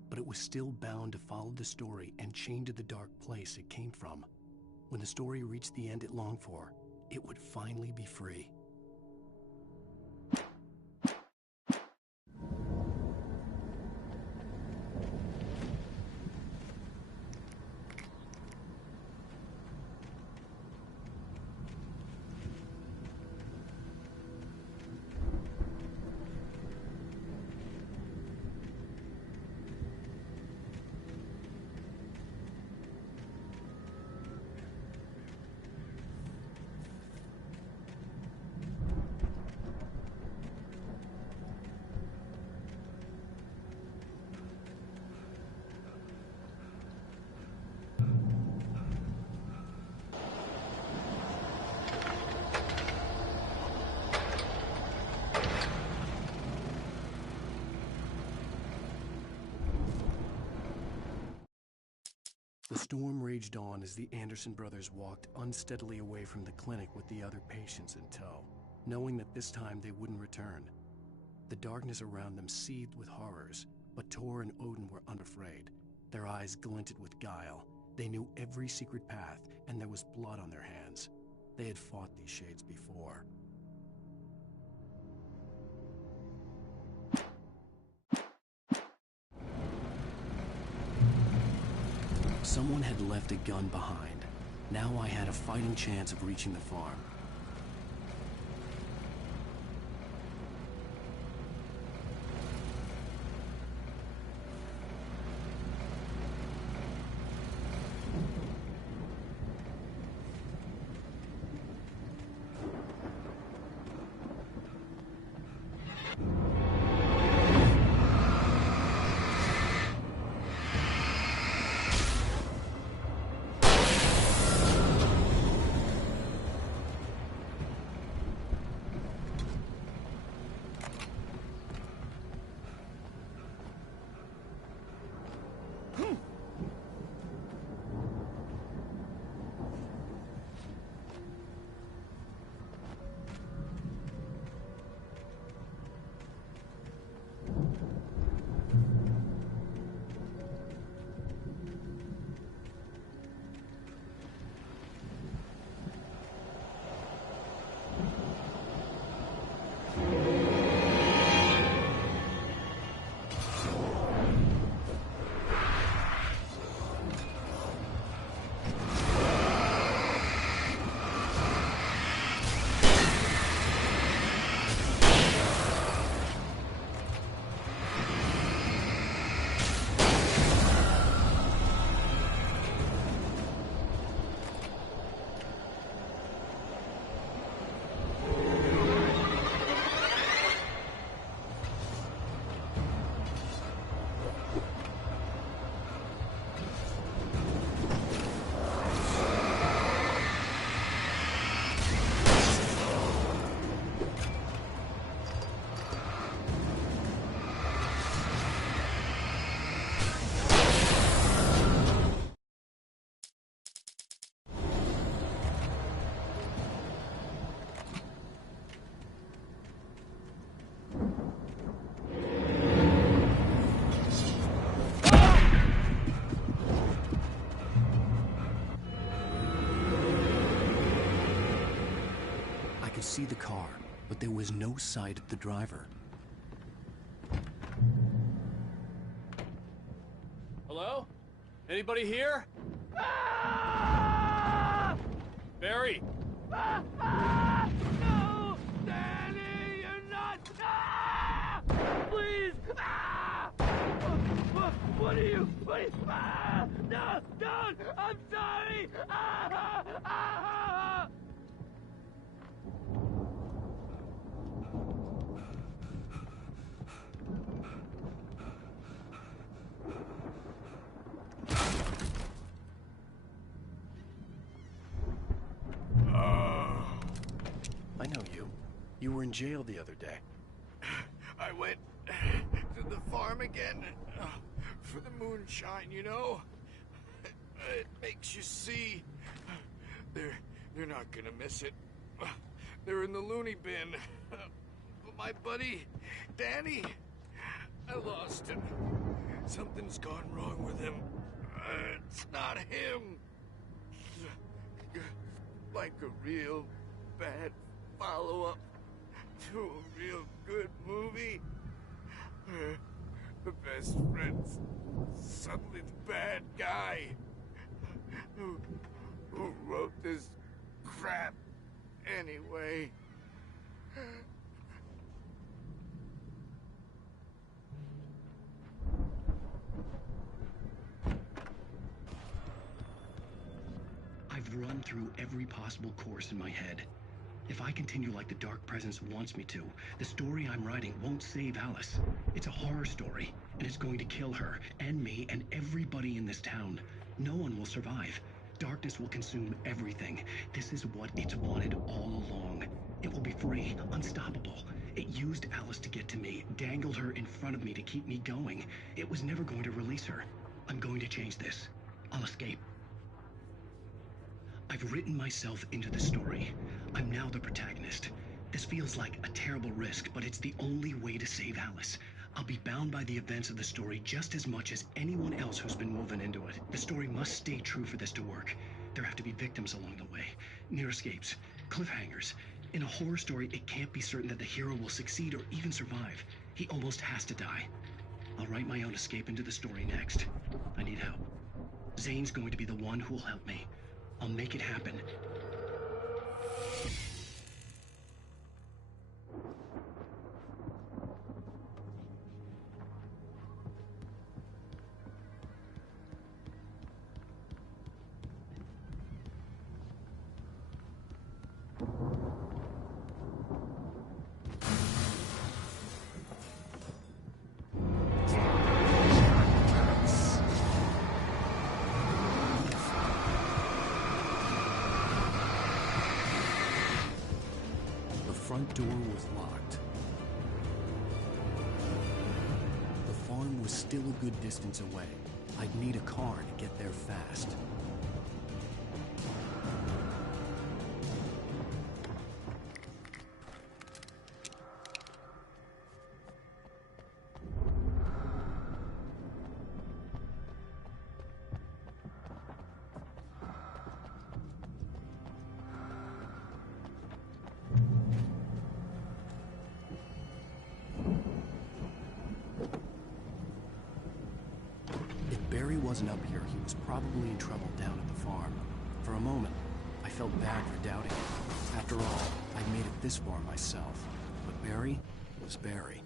But it was still bound to follow the story and chained to the dark place it came from. When the story reached the end it longed for, it would finally be free. The storm raged on as the Anderson brothers walked unsteadily away from the clinic with the other patients in tow, knowing that this time they wouldn't return. The darkness around them seethed with horrors, but Tor and Odin were unafraid. Their eyes glinted with guile. They knew every secret path, and there was blood on their hands. They had fought these shades before. Someone had left a gun behind. Now I had a fighting chance of reaching the farm. see the car, but there was no sight of the driver. Hello? Anybody here? Barry! No! Danny, you're not... Please! What are you... No! Don't! I'm sorry! I know you. You were in jail the other day. I went to the farm again for the moonshine, you know? It makes you see. They're not gonna miss it. They're in the loony bin. But my buddy, Danny, I lost him. Something's gone wrong with him. It's not him. Like a real bad follow-up to a real good movie. The best friend's suddenly the bad guy. Who wrote this crap anyway? I've run through every possible course in my head. If I continue like the Dark Presence wants me to, the story I'm writing won't save Alice. It's a horror story, and it's going to kill her, and me, and everybody in this town. No one will survive. Darkness will consume everything. This is what it's wanted all along. It will be free, unstoppable. It used Alice to get to me, dangled her in front of me to keep me going. It was never going to release her. I'm going to change this. I'll escape. I've written myself into the story. I'm now the protagonist. This feels like a terrible risk, but it's the only way to save Alice. I'll be bound by the events of the story just as much as anyone else who's been woven into it. The story must stay true for this to work. There have to be victims along the way, near escapes, cliffhangers. In a horror story, it can't be certain that the hero will succeed or even survive. He almost has to die. I'll write my own escape into the story next. I need help. Zane's going to be the one who'll help me. I'll make it happen. The front door was locked. The farm was still a good distance away. I'd need a car to get there fast. Barry wasn't up here, he was probably in trouble down at the farm. For a moment, I felt bad for doubting him. After all, I'd made it this far myself. But Barry was Barry.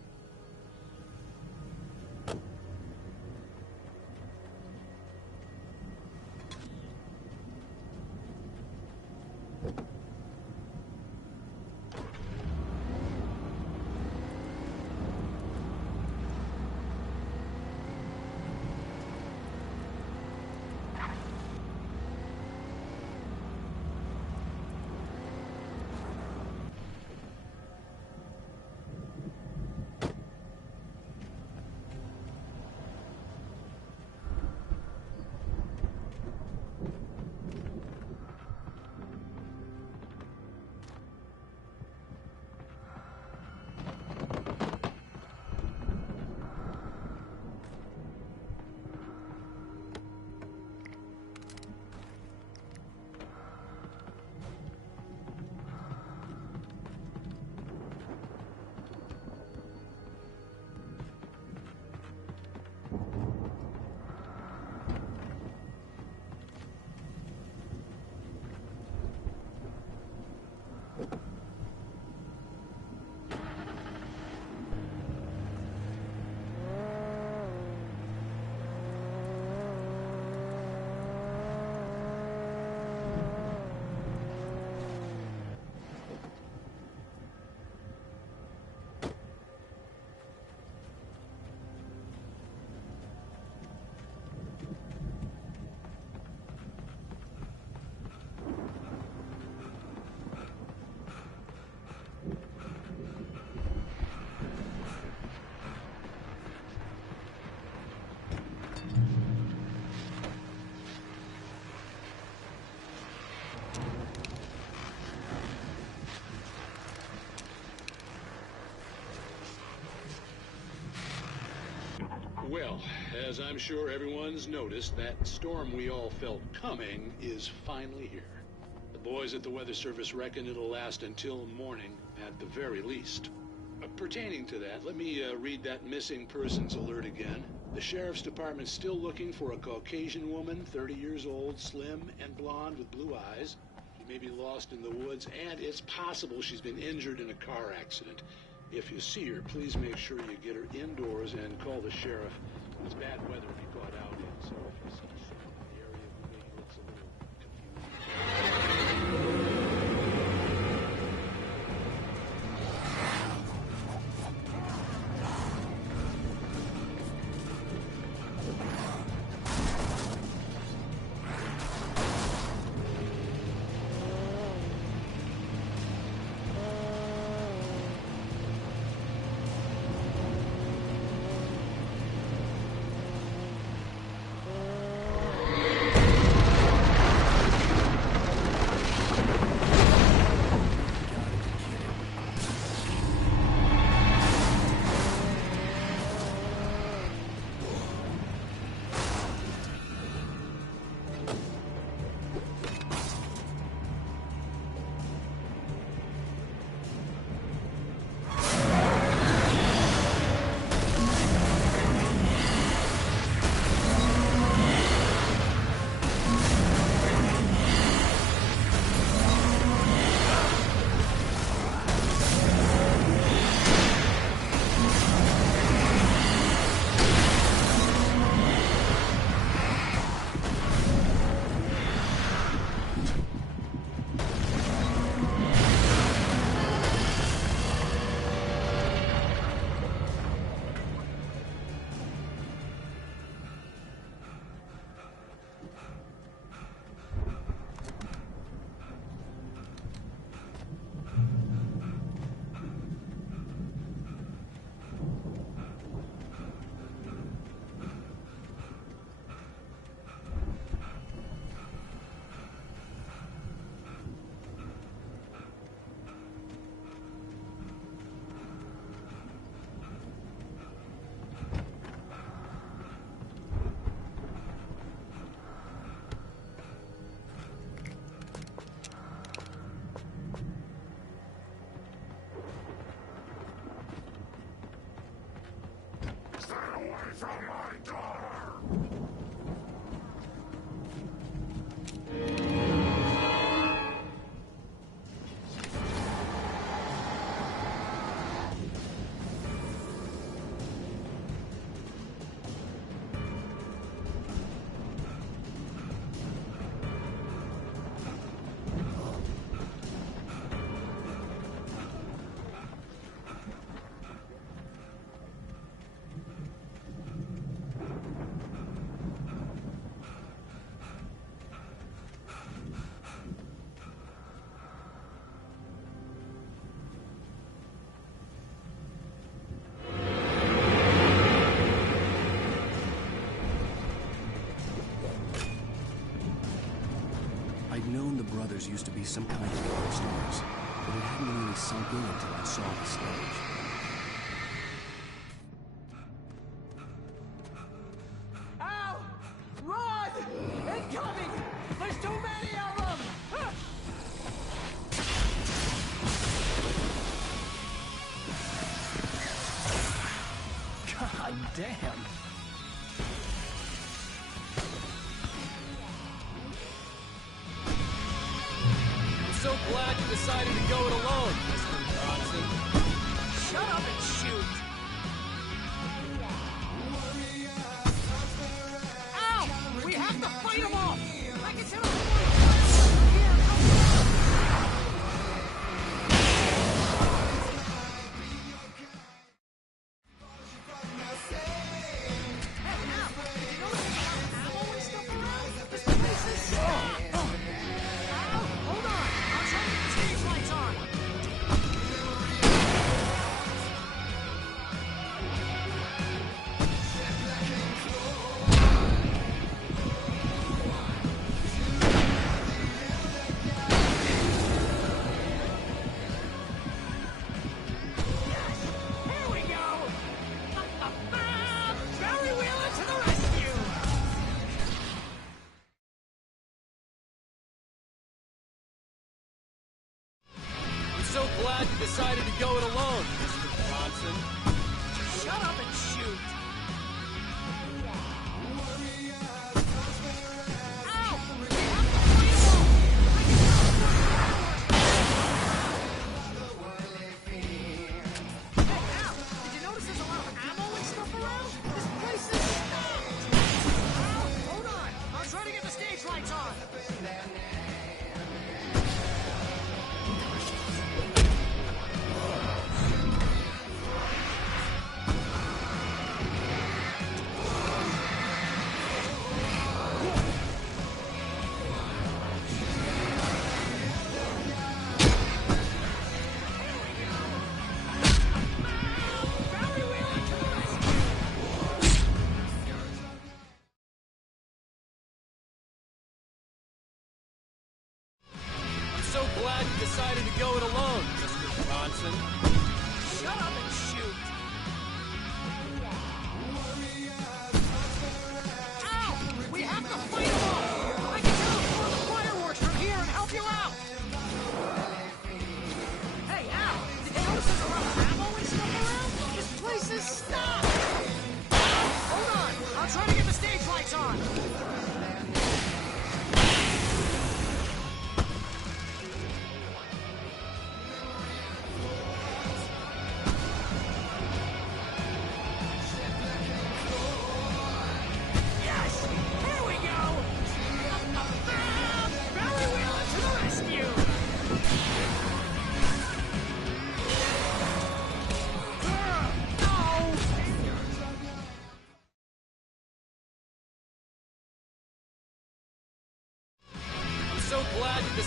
Well, as I'm sure everyone's noticed, that storm we all felt coming is finally here. The boys at the Weather Service reckon it'll last until morning, at the very least. Pertaining to that, let me read that missing persons alert again. The Sheriff's Department's still looking for a Caucasian woman, 30 years old, slim and blonde with blue eyes. She may be lost in the woods, and it's possible she's been injured in a car accident. If you see her, please make sure you get her indoors and call the sheriff. It's bad weather to be caught out in, so if you see someone in the area who maybe looks a little from my daughter! Brothers used to be some kind of rock stars, but it hadn't really sunk in until I saw the stage. Ow! Run! Incoming! There's too many of them! God damn! So glad you decided to go it alone, Mr. Johnson. Shut up and shoot! Ow! We have to fight them off! I can tell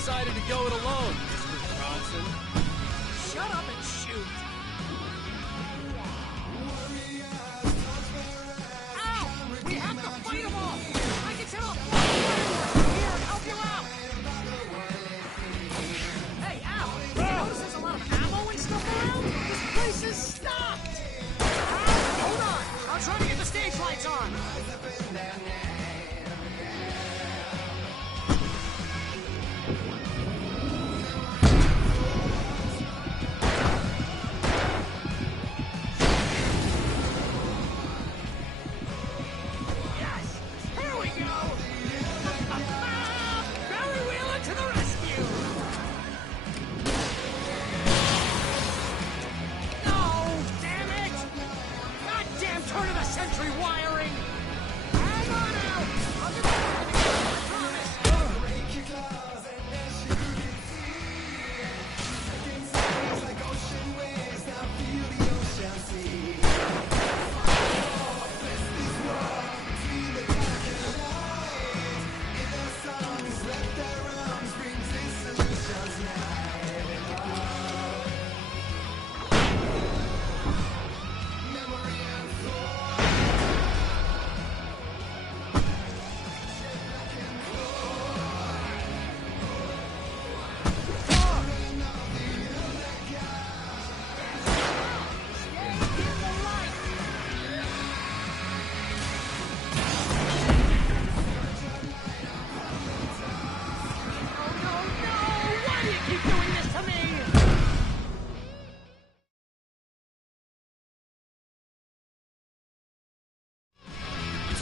decided to go it alone, Mr. Bronson. Shut up and shoot! Ow! We have to fight them all! I can tell a fire here and help you out! Hey, Al! Did you notice there's a lot of ammo and stuff around? This place is stocked! Al, hold on! I'm trying to get the stage lights on!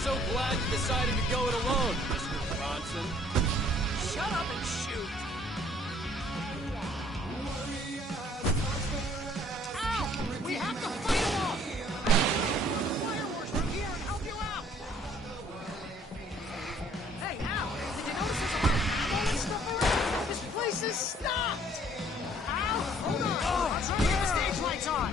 So glad you decided to go it alone, Mr. Bronson. Shut up and shoot! Ow! We have to fight them all! Fireworks from here and help you out! Hey, Al! Did you notice there's a lot of ammo and stuff around? This place is stocked! Al, hold on! I'm trying to get the stage lights on!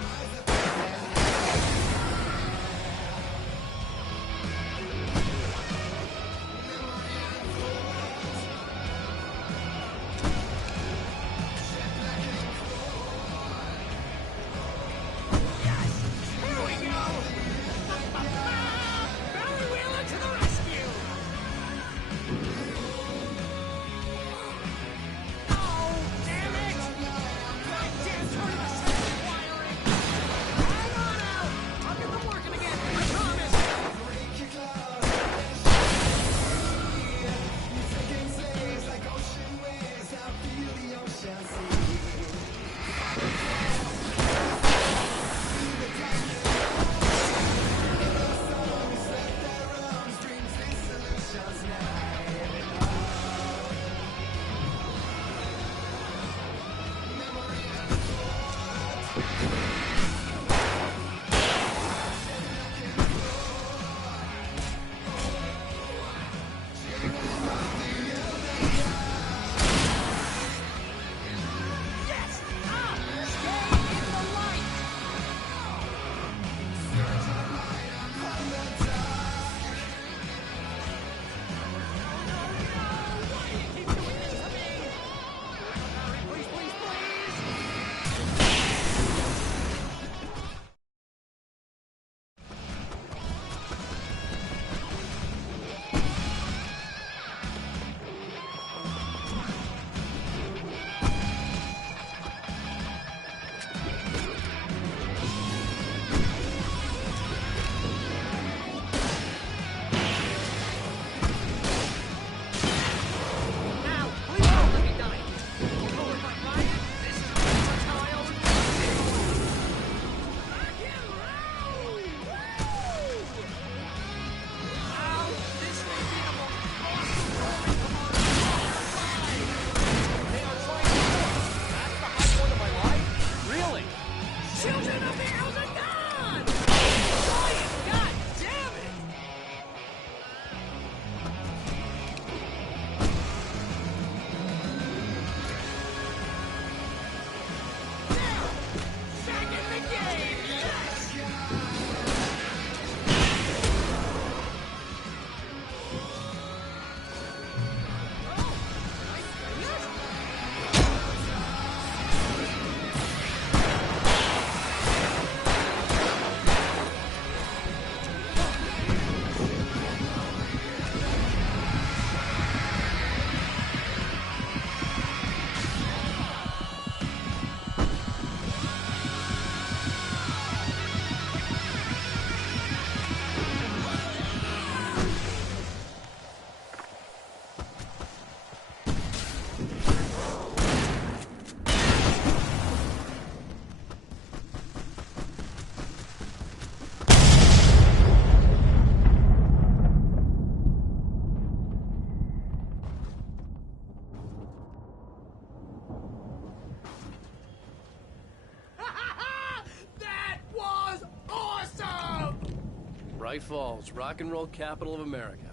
Bright Falls, rock and roll capital of America.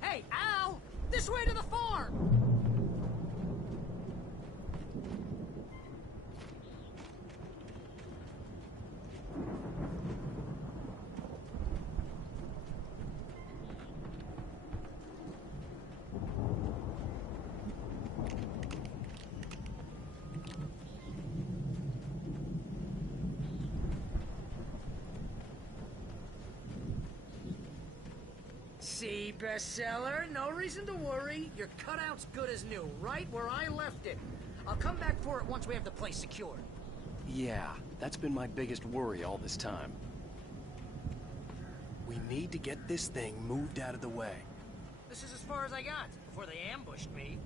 Hey, Al! This way to the farm! See, bestseller? No reason to worry. Your cutout's good as new, right where I left it. I'll come back for it once we have the place secured. Yeah, that's been my biggest worry all this time. We need to get this thing moved out of the way. This is as far as I got, before they ambushed me.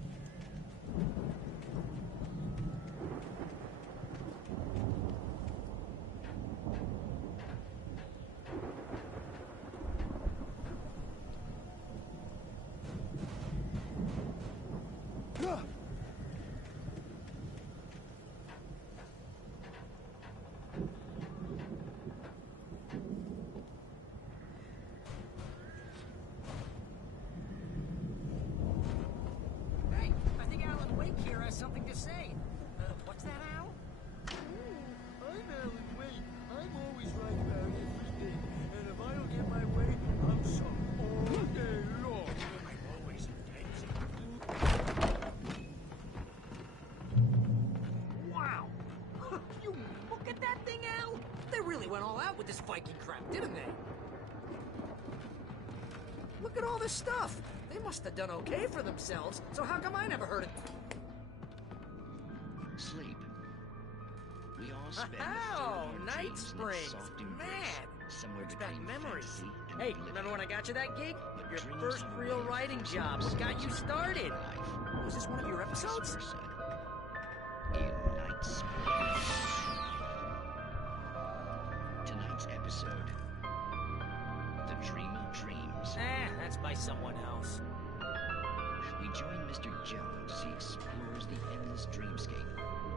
Something to say. What's that, Al? I'm Alan Wake. I'm always right about everything. And if I don't get my way, I'm so all day long. I'm always Wow! You look at that thing, Al! They really went all out with this Viking crap, didn't they? Look at all this stuff. They must have done okay for themselves, so how come I never heard it? Sleep. We all spend Oh, the Night Springs. Man, brings back memories. Hey, remember when I got you that gig? Your first real writing job. What got you started? Was this one of your episodes? In Night Springs. Tonight's episode. The Dream of Dreams. That's by someone else. We join Mr. Jones as he explores the endless dreamscape,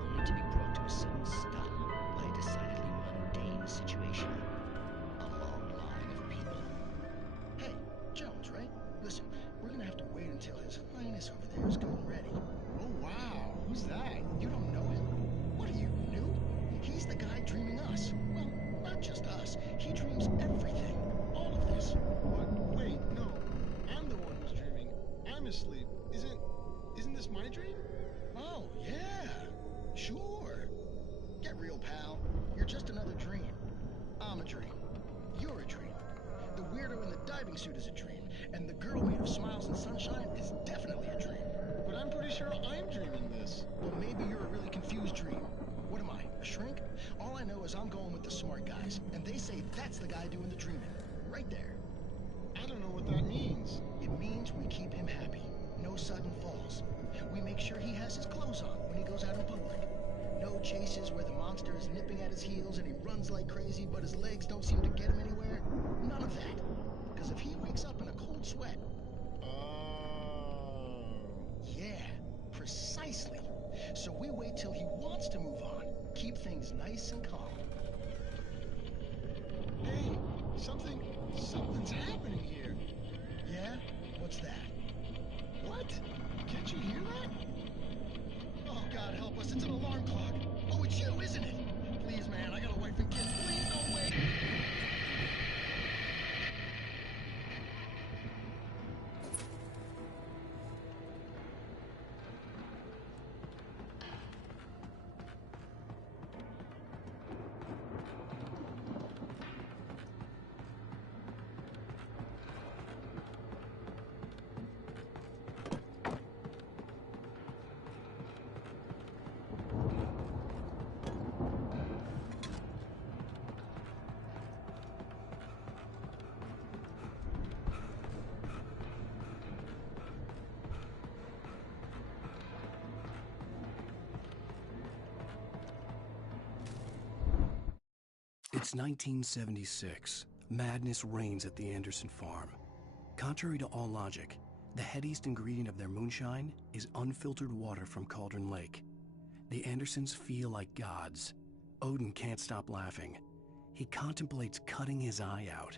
only to be brought to a sudden stop by a decidedly mundane situation. A long line of people. Hey, Jones, right? Listen, we're gonna have to wait until His Highness over there is good and ready. Oh, wow. Who's that? You don't know him? What are you, new? He's the guy dreaming us. Well, not just us. He dreams everything. All of this. But wait, no. I'm the one who's dreaming. I'm asleep. Isn't this my dream? Oh, yeah. Sure. Get real, pal. You're just another dream. I'm a dream. You're a dream. The weirdo in the diving suit is a dream, and the girl made of smiles and sunshine is definitely a dream. But I'm pretty sure I'm dreaming this. Well, maybe you're a really confused dream. What am I, a shrink? All I know is I'm going with the smart guys, and they say that's the guy doing the dreaming. Right there. I don't know what that means. It means we keep him happy. No sudden falls. We make sure he has his clothes on when he goes out in public. No chases where the monster is nipping at his heels and he runs like crazy, but his legs don't seem to get him anywhere. None of that. Because if he wakes up in a cold sweat... Yeah, precisely. So we wait till he wants to move on. Keep things nice and calm. Hey, something's happening here. Yeah? What's that? What? Can't you hear that? Oh, God help us, it's an alarm clock. Oh, it's you, isn't it? Please, man, I got a wife and kids. Please, don't wait. It's 1976. Madness reigns at the Anderson farm. Contrary to all logic, the headiest ingredient of their moonshine is unfiltered water from Cauldron Lake. The Andersons feel like gods. Odin can't stop laughing. He contemplates cutting his eye out.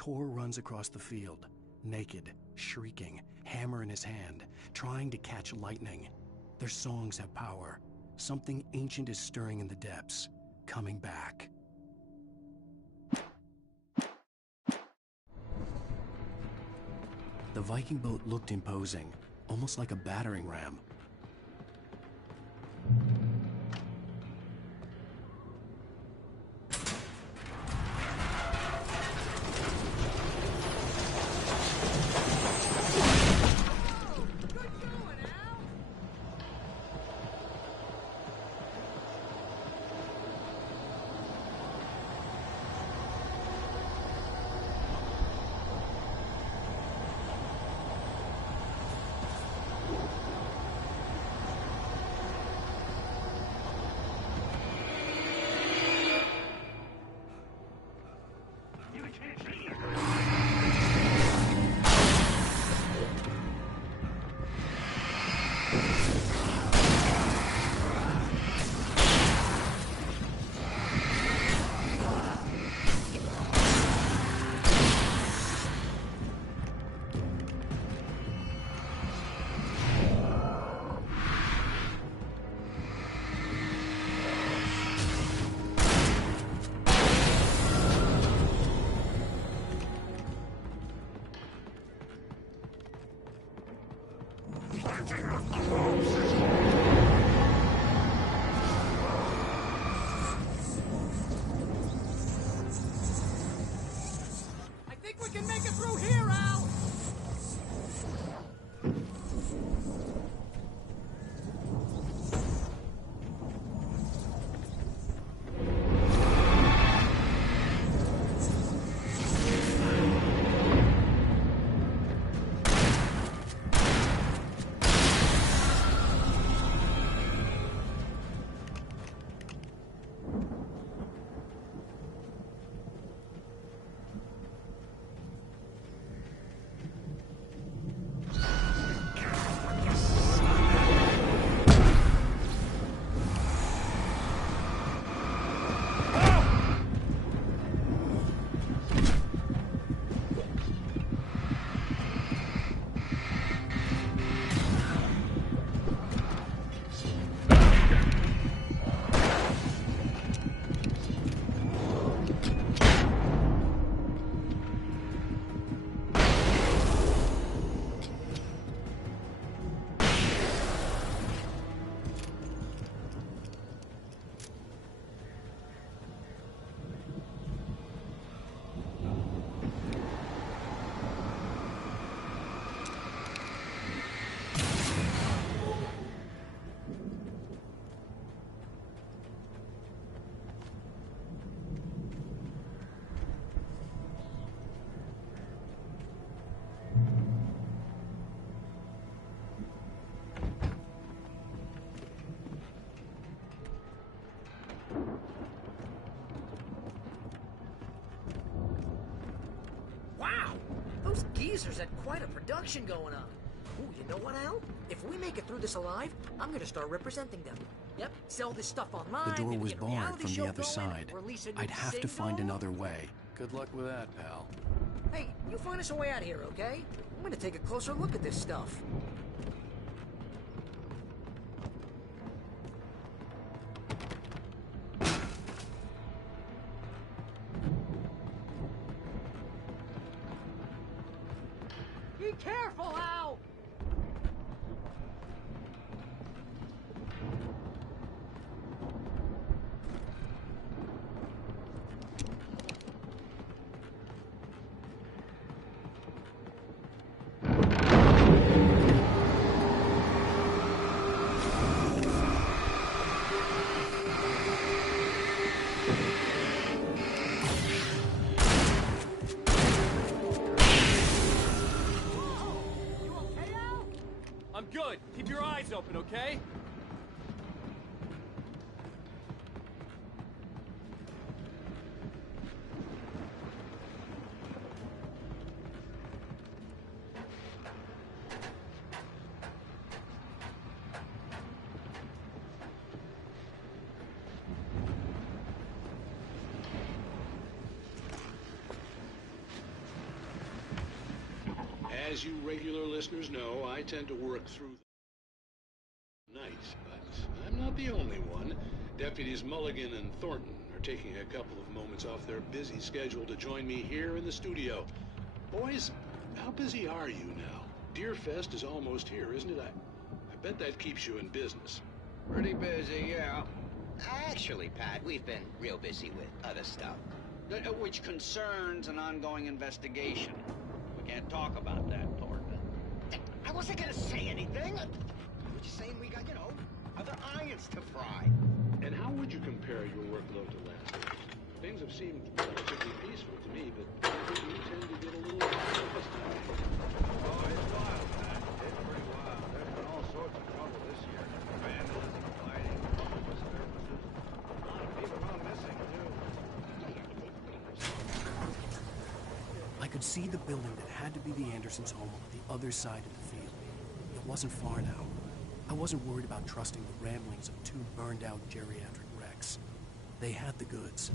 Tor runs across the field, naked, shrieking, hammer in his hand, trying to catch lightning. Their songs have power. Something ancient is stirring in the depths, coming back. The Viking boat looked imposing, almost like a battering ram. I think we can make it through here, Al! Wow! Those geezers had quite a production going on. Ooh, you know what, Al? If we make it through this alive, I'm gonna start representing them. Yep, sell this stuff online. The door maybe was get a barred reality from show the other going, side. release a new I'd have to find single. another way. Good luck with that, pal. Hey, you find us a way out of here, okay? I'm gonna take a closer look at this stuff. Be careful, Al! I'm good. Keep your eyes open, okay? As you regular listeners know, I tend to work through the night, but I'm not the only one. Deputies Mulligan and Thornton are taking a couple of moments off their busy schedule to join me here in the studio. Boys, how busy are you now? Deerfest is almost here, isn't it? I bet that keeps you in business. Pretty busy, yeah. Actually, Pat, we've been real busy with other stuff, which concerns an ongoing investigation. We can't talk about that, Thornton. I wasn't gonna say anything. We're just saying we got, other irons to fry. And how would you compare your workload to last week? Things have seemed relatively peaceful to me, but you tend to get a little wild this time. Oh, it's wild, Pat. It's pretty wild. There's been all sorts of trouble this year. Vandalism, fighting, public disturbances. A lot of people gone missing, too. I could see the building that had to be the Andersons' home on the other side of the field. It wasn't far now. I wasn't worried about trusting the ramblings of two burned-out geriatric wrecks. They had the goods.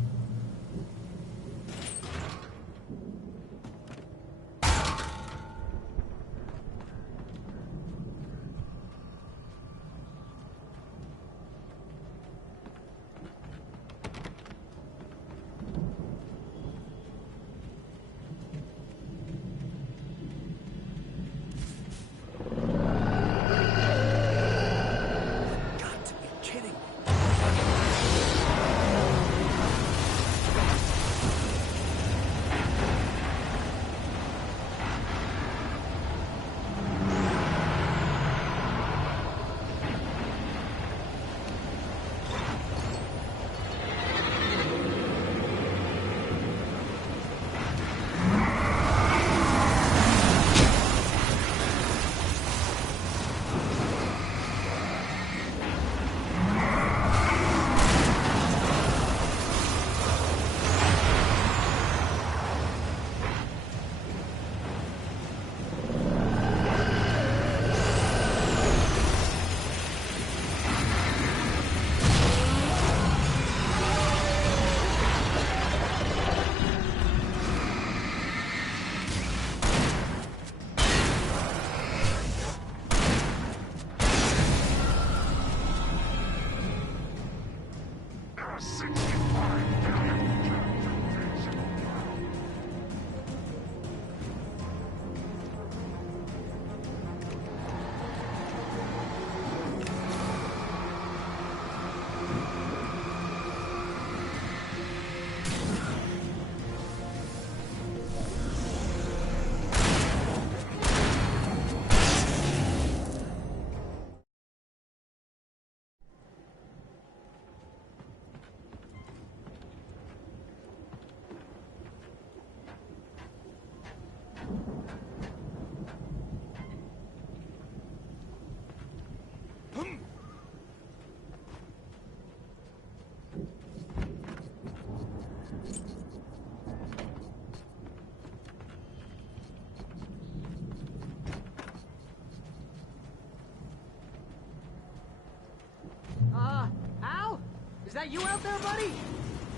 Al? Is that you out there, buddy?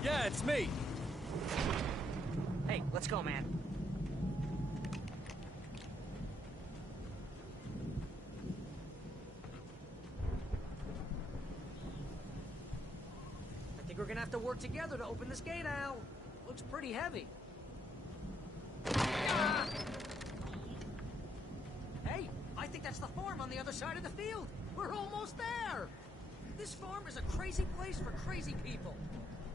Yeah, it's me. Hey, let's go, man. I think we're gonna have to work together to open this gate, Al. Looks pretty heavy. Ah! Hey, I think that's the farm on the other side of the field. We're almost there. This farm is a crazy place for crazy people.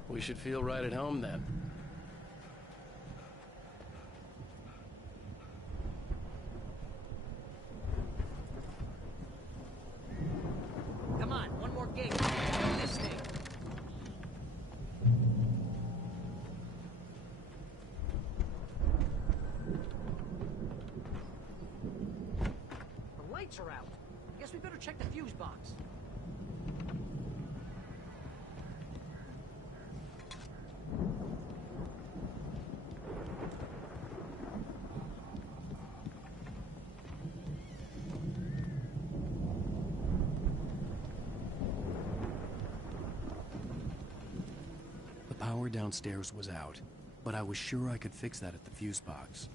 We should feel right at home then. Come on, one more gate. Do this thing. The lights are out. Guess we better check the fuse box. The power downstairs was out, but I was sure I could fix that at the fuse box.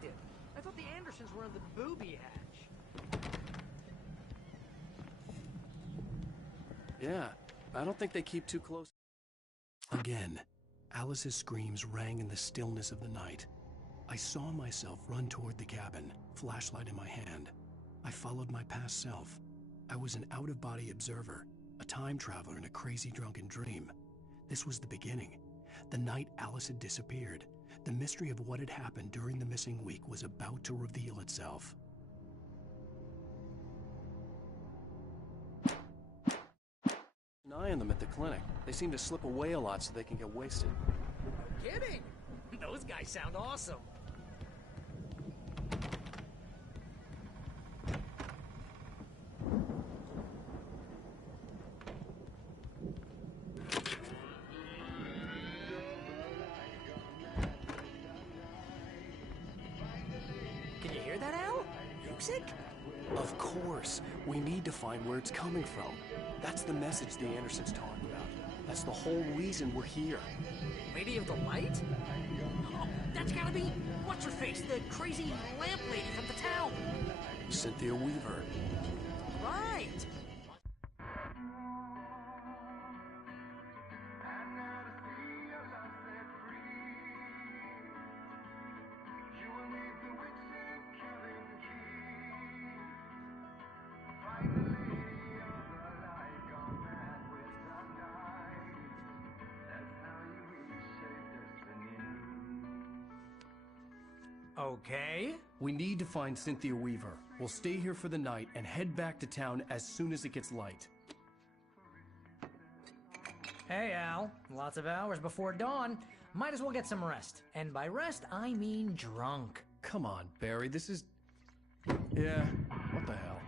active. I thought the Andersons were in the booby hatch. Yeah, I don't think they keep too close. Again, Alice's screams rang in the stillness of the night. I saw myself run toward the cabin, flashlight in my hand. I followed my past self. I was an out-of-body observer, a time traveler in a crazy drunken dream. This was the beginning. The night Alice had disappeared. The mystery of what had happened during the missing week was about to reveal itself. An eye on them at the clinic. They seem to slip away a lot so they can get wasted. No kidding! Those guys sound awesome. Can you hear that, Al? Music? Of course. We need to find where it's coming from. That's the message the Andersons talking about. That's the whole reason we're here. Lady of the Light? Oh, that's gotta be... What's-her-face? The crazy lamp lady from the town. Cynthia Weaver. Right. Okay. We need to find Cynthia Weaver. We'll stay here for the night and head back to town as soon as it gets light. Hey, Al. Lots of hours before dawn. Might as well get some rest. And by rest, I mean drunk. Come on, Barry, this is... Yeah, what the hell?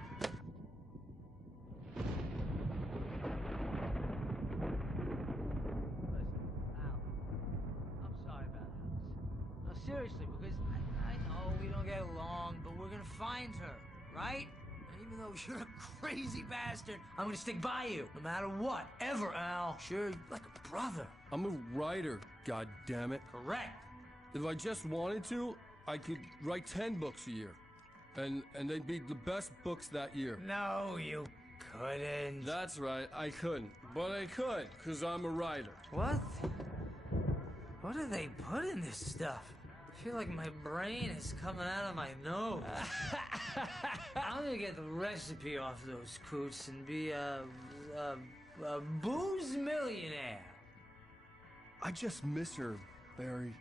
I'm sorry about Alice. No, seriously, because I know we don't get along, but we're gonna find her, right? And even though you're a crazy bastard, I'm gonna stick by you, no matter what, ever, Al. Sure, like a brother. I'm a writer, goddammit. Correct. If I just wanted to, I could write 10 books a year. And they'd be the best books that year. No, you couldn't. That's right, I couldn't. But I could, because I'm a writer. What? What do they put in this stuff? I feel like my brain is coming out of my nose. I'm gonna get the recipe off those coots and be a booze millionaire. I just miss her, Barry.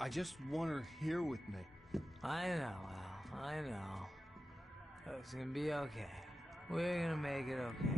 I just want her here with me. I know, Al. I know. It's gonna be okay. We're gonna make it okay.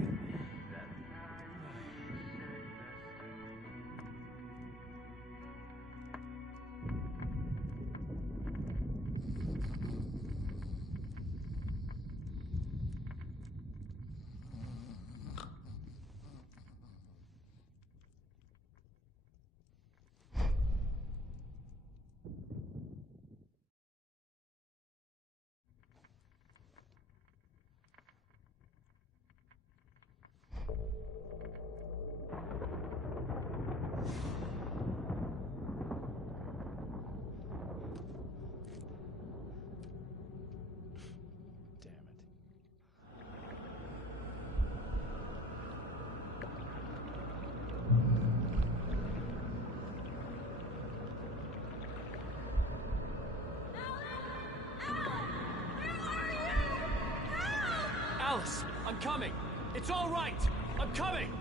Alice, I'm coming. It's all right. I'm coming.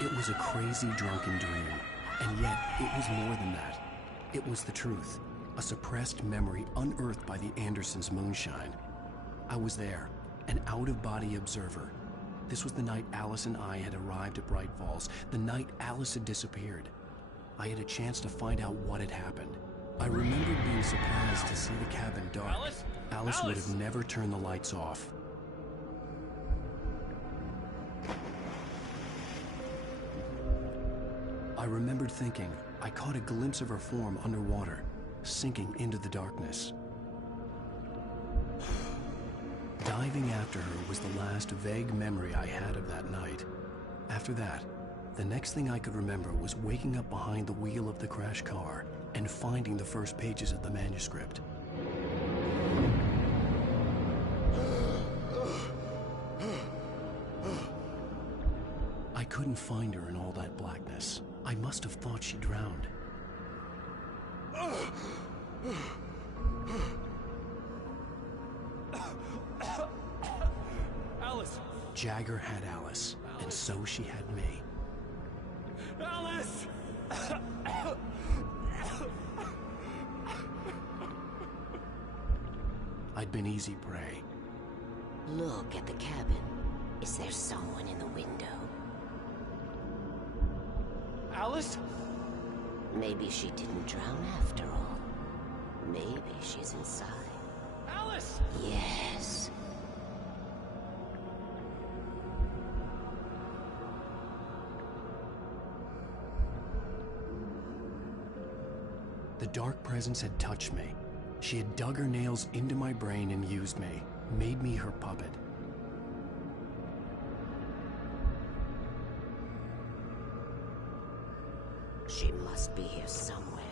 It was a crazy drunken dream, and yet it was more than that. It was the truth, a suppressed memory unearthed by the Andersons' moonshine. I was there, an out-of-body observer. This was the night Alice and I had arrived at Bright Falls, the night Alice had disappeared. I had a chance to find out what had happened. I remembered being surprised to see the cabin dark. Alice would have never turned the lights off. I remembered thinking I caught a glimpse of her form underwater, sinking into the darkness. Diving after her was the last vague memory I had of that night. After that, the next thing I could remember was waking up behind the wheel of the crashed car and finding the first pages of the manuscript. couldn't find her in all that blackness. I must have thought she drowned. Alice! Jagger had Alice, and so she had me. Alice! I'd been easy prey. Look at the cabin. Is there someone in the window? Alice? Maybe she didn't drown after all. Maybe she's inside. Alice! Yes. The dark presence had touched me. She had dug her nails into my brain and used me, made me her puppet. She must be here somewhere.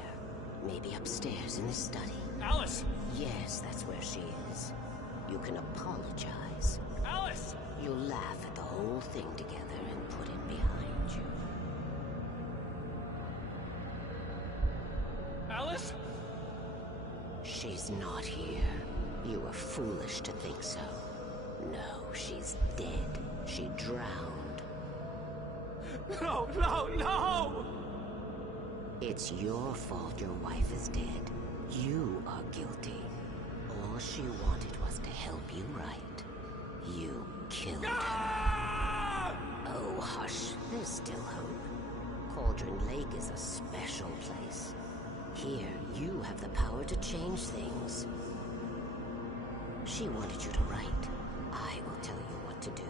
Maybe upstairs in the study. Alice! Yes, that's where she is. You can apologize. Alice! You'll laugh at the whole thing together and put it behind you. Alice? She's not here. You were foolish to think so. No, she's dead. She drowned. No, no, no! It's your fault your wife is dead. You are guilty. All she wanted was to help you right. You killed her. Oh, hush. There's still hope. Cauldron Lake is a special place. Here, you have the power to change things. She wanted you to write. I will tell you what to do.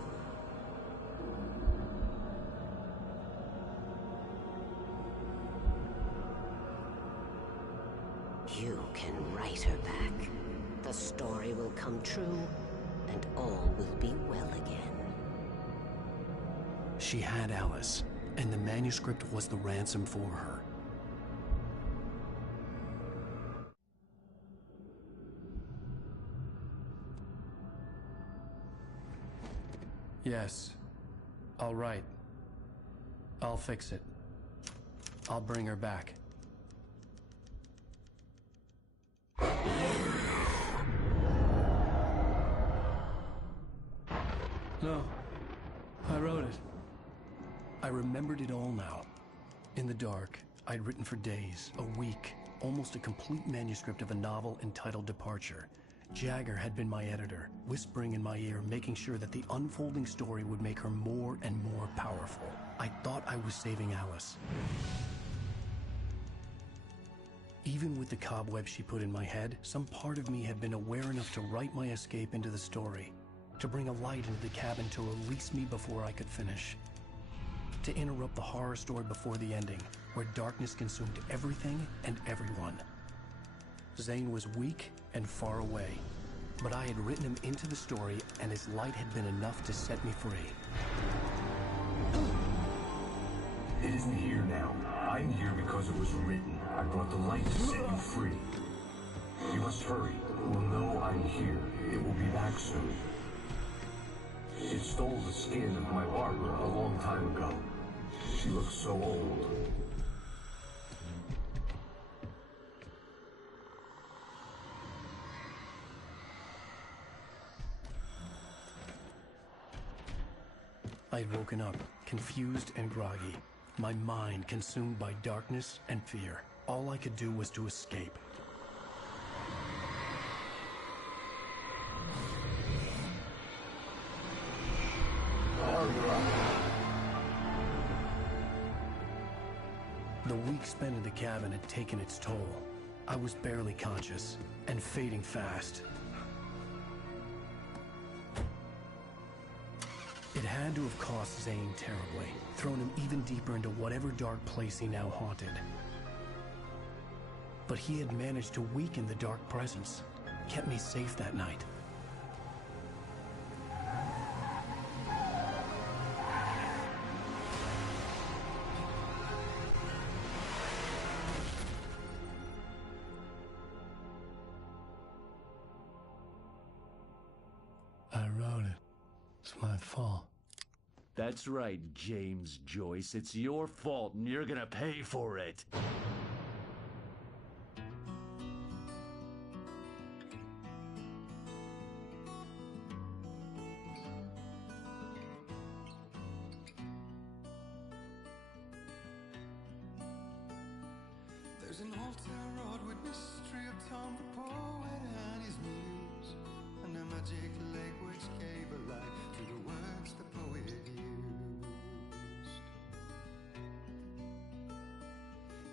You can write her back. The story will come true, and all will be well again. She had Alice, and the manuscript was the ransom for her. Yes. All right. I'll fix it. I'll bring her back. No. I wrote it. I remembered it all now. In the dark, I'd written for days, a week, almost a complete manuscript of a novel entitled Departure. Jagger had been my editor, whispering in my ear, making sure that the unfolding story would make her more and more powerful. I thought I was saving Alice. Even with the cobweb she put in my head, some part of me had been aware enough to write my escape into the story, to bring a light into the cabin to release me before I could finish, to interrupt the horror story before the ending, where darkness consumed everything and everyone. Zane was weak and far away, but I had written him into the story, and his light had been enough to set me free. It isn't here now. I'm here because it was written. I brought the light to set you free. You must hurry. It will know I'm here. It will be back soon. It stole the skin of my Barbara a long time ago. She looks so old. I'd woken up, confused and groggy, my mind consumed by darkness and fear. All I could do was to escape. The week spent in the cabin had taken its toll. I was barely conscious, and fading fast. It had to have cost Zane terribly, thrown him even deeper into whatever dark place he now haunted. But he had managed to weaken the dark presence, kept me safe that night. I wrote it. It's my fault. That's right, James Joyce. It's your fault, and you're gonna pay for it. There's an old town road with mystery of Tom the poet and his muse, and a magic lake which gave a life to the words the poet used.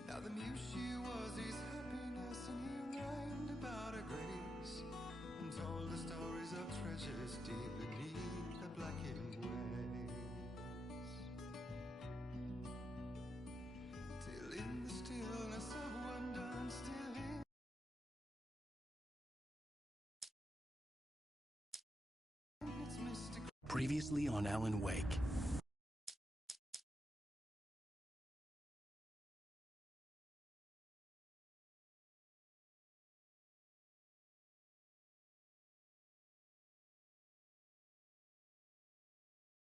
Now the muse she was his happiness, and he rhymed about her grace, and told the stories of treasures deep beneath the blackened waves. Till in the stillness of one dawn, still in its mystical. Previously on Alan Wake.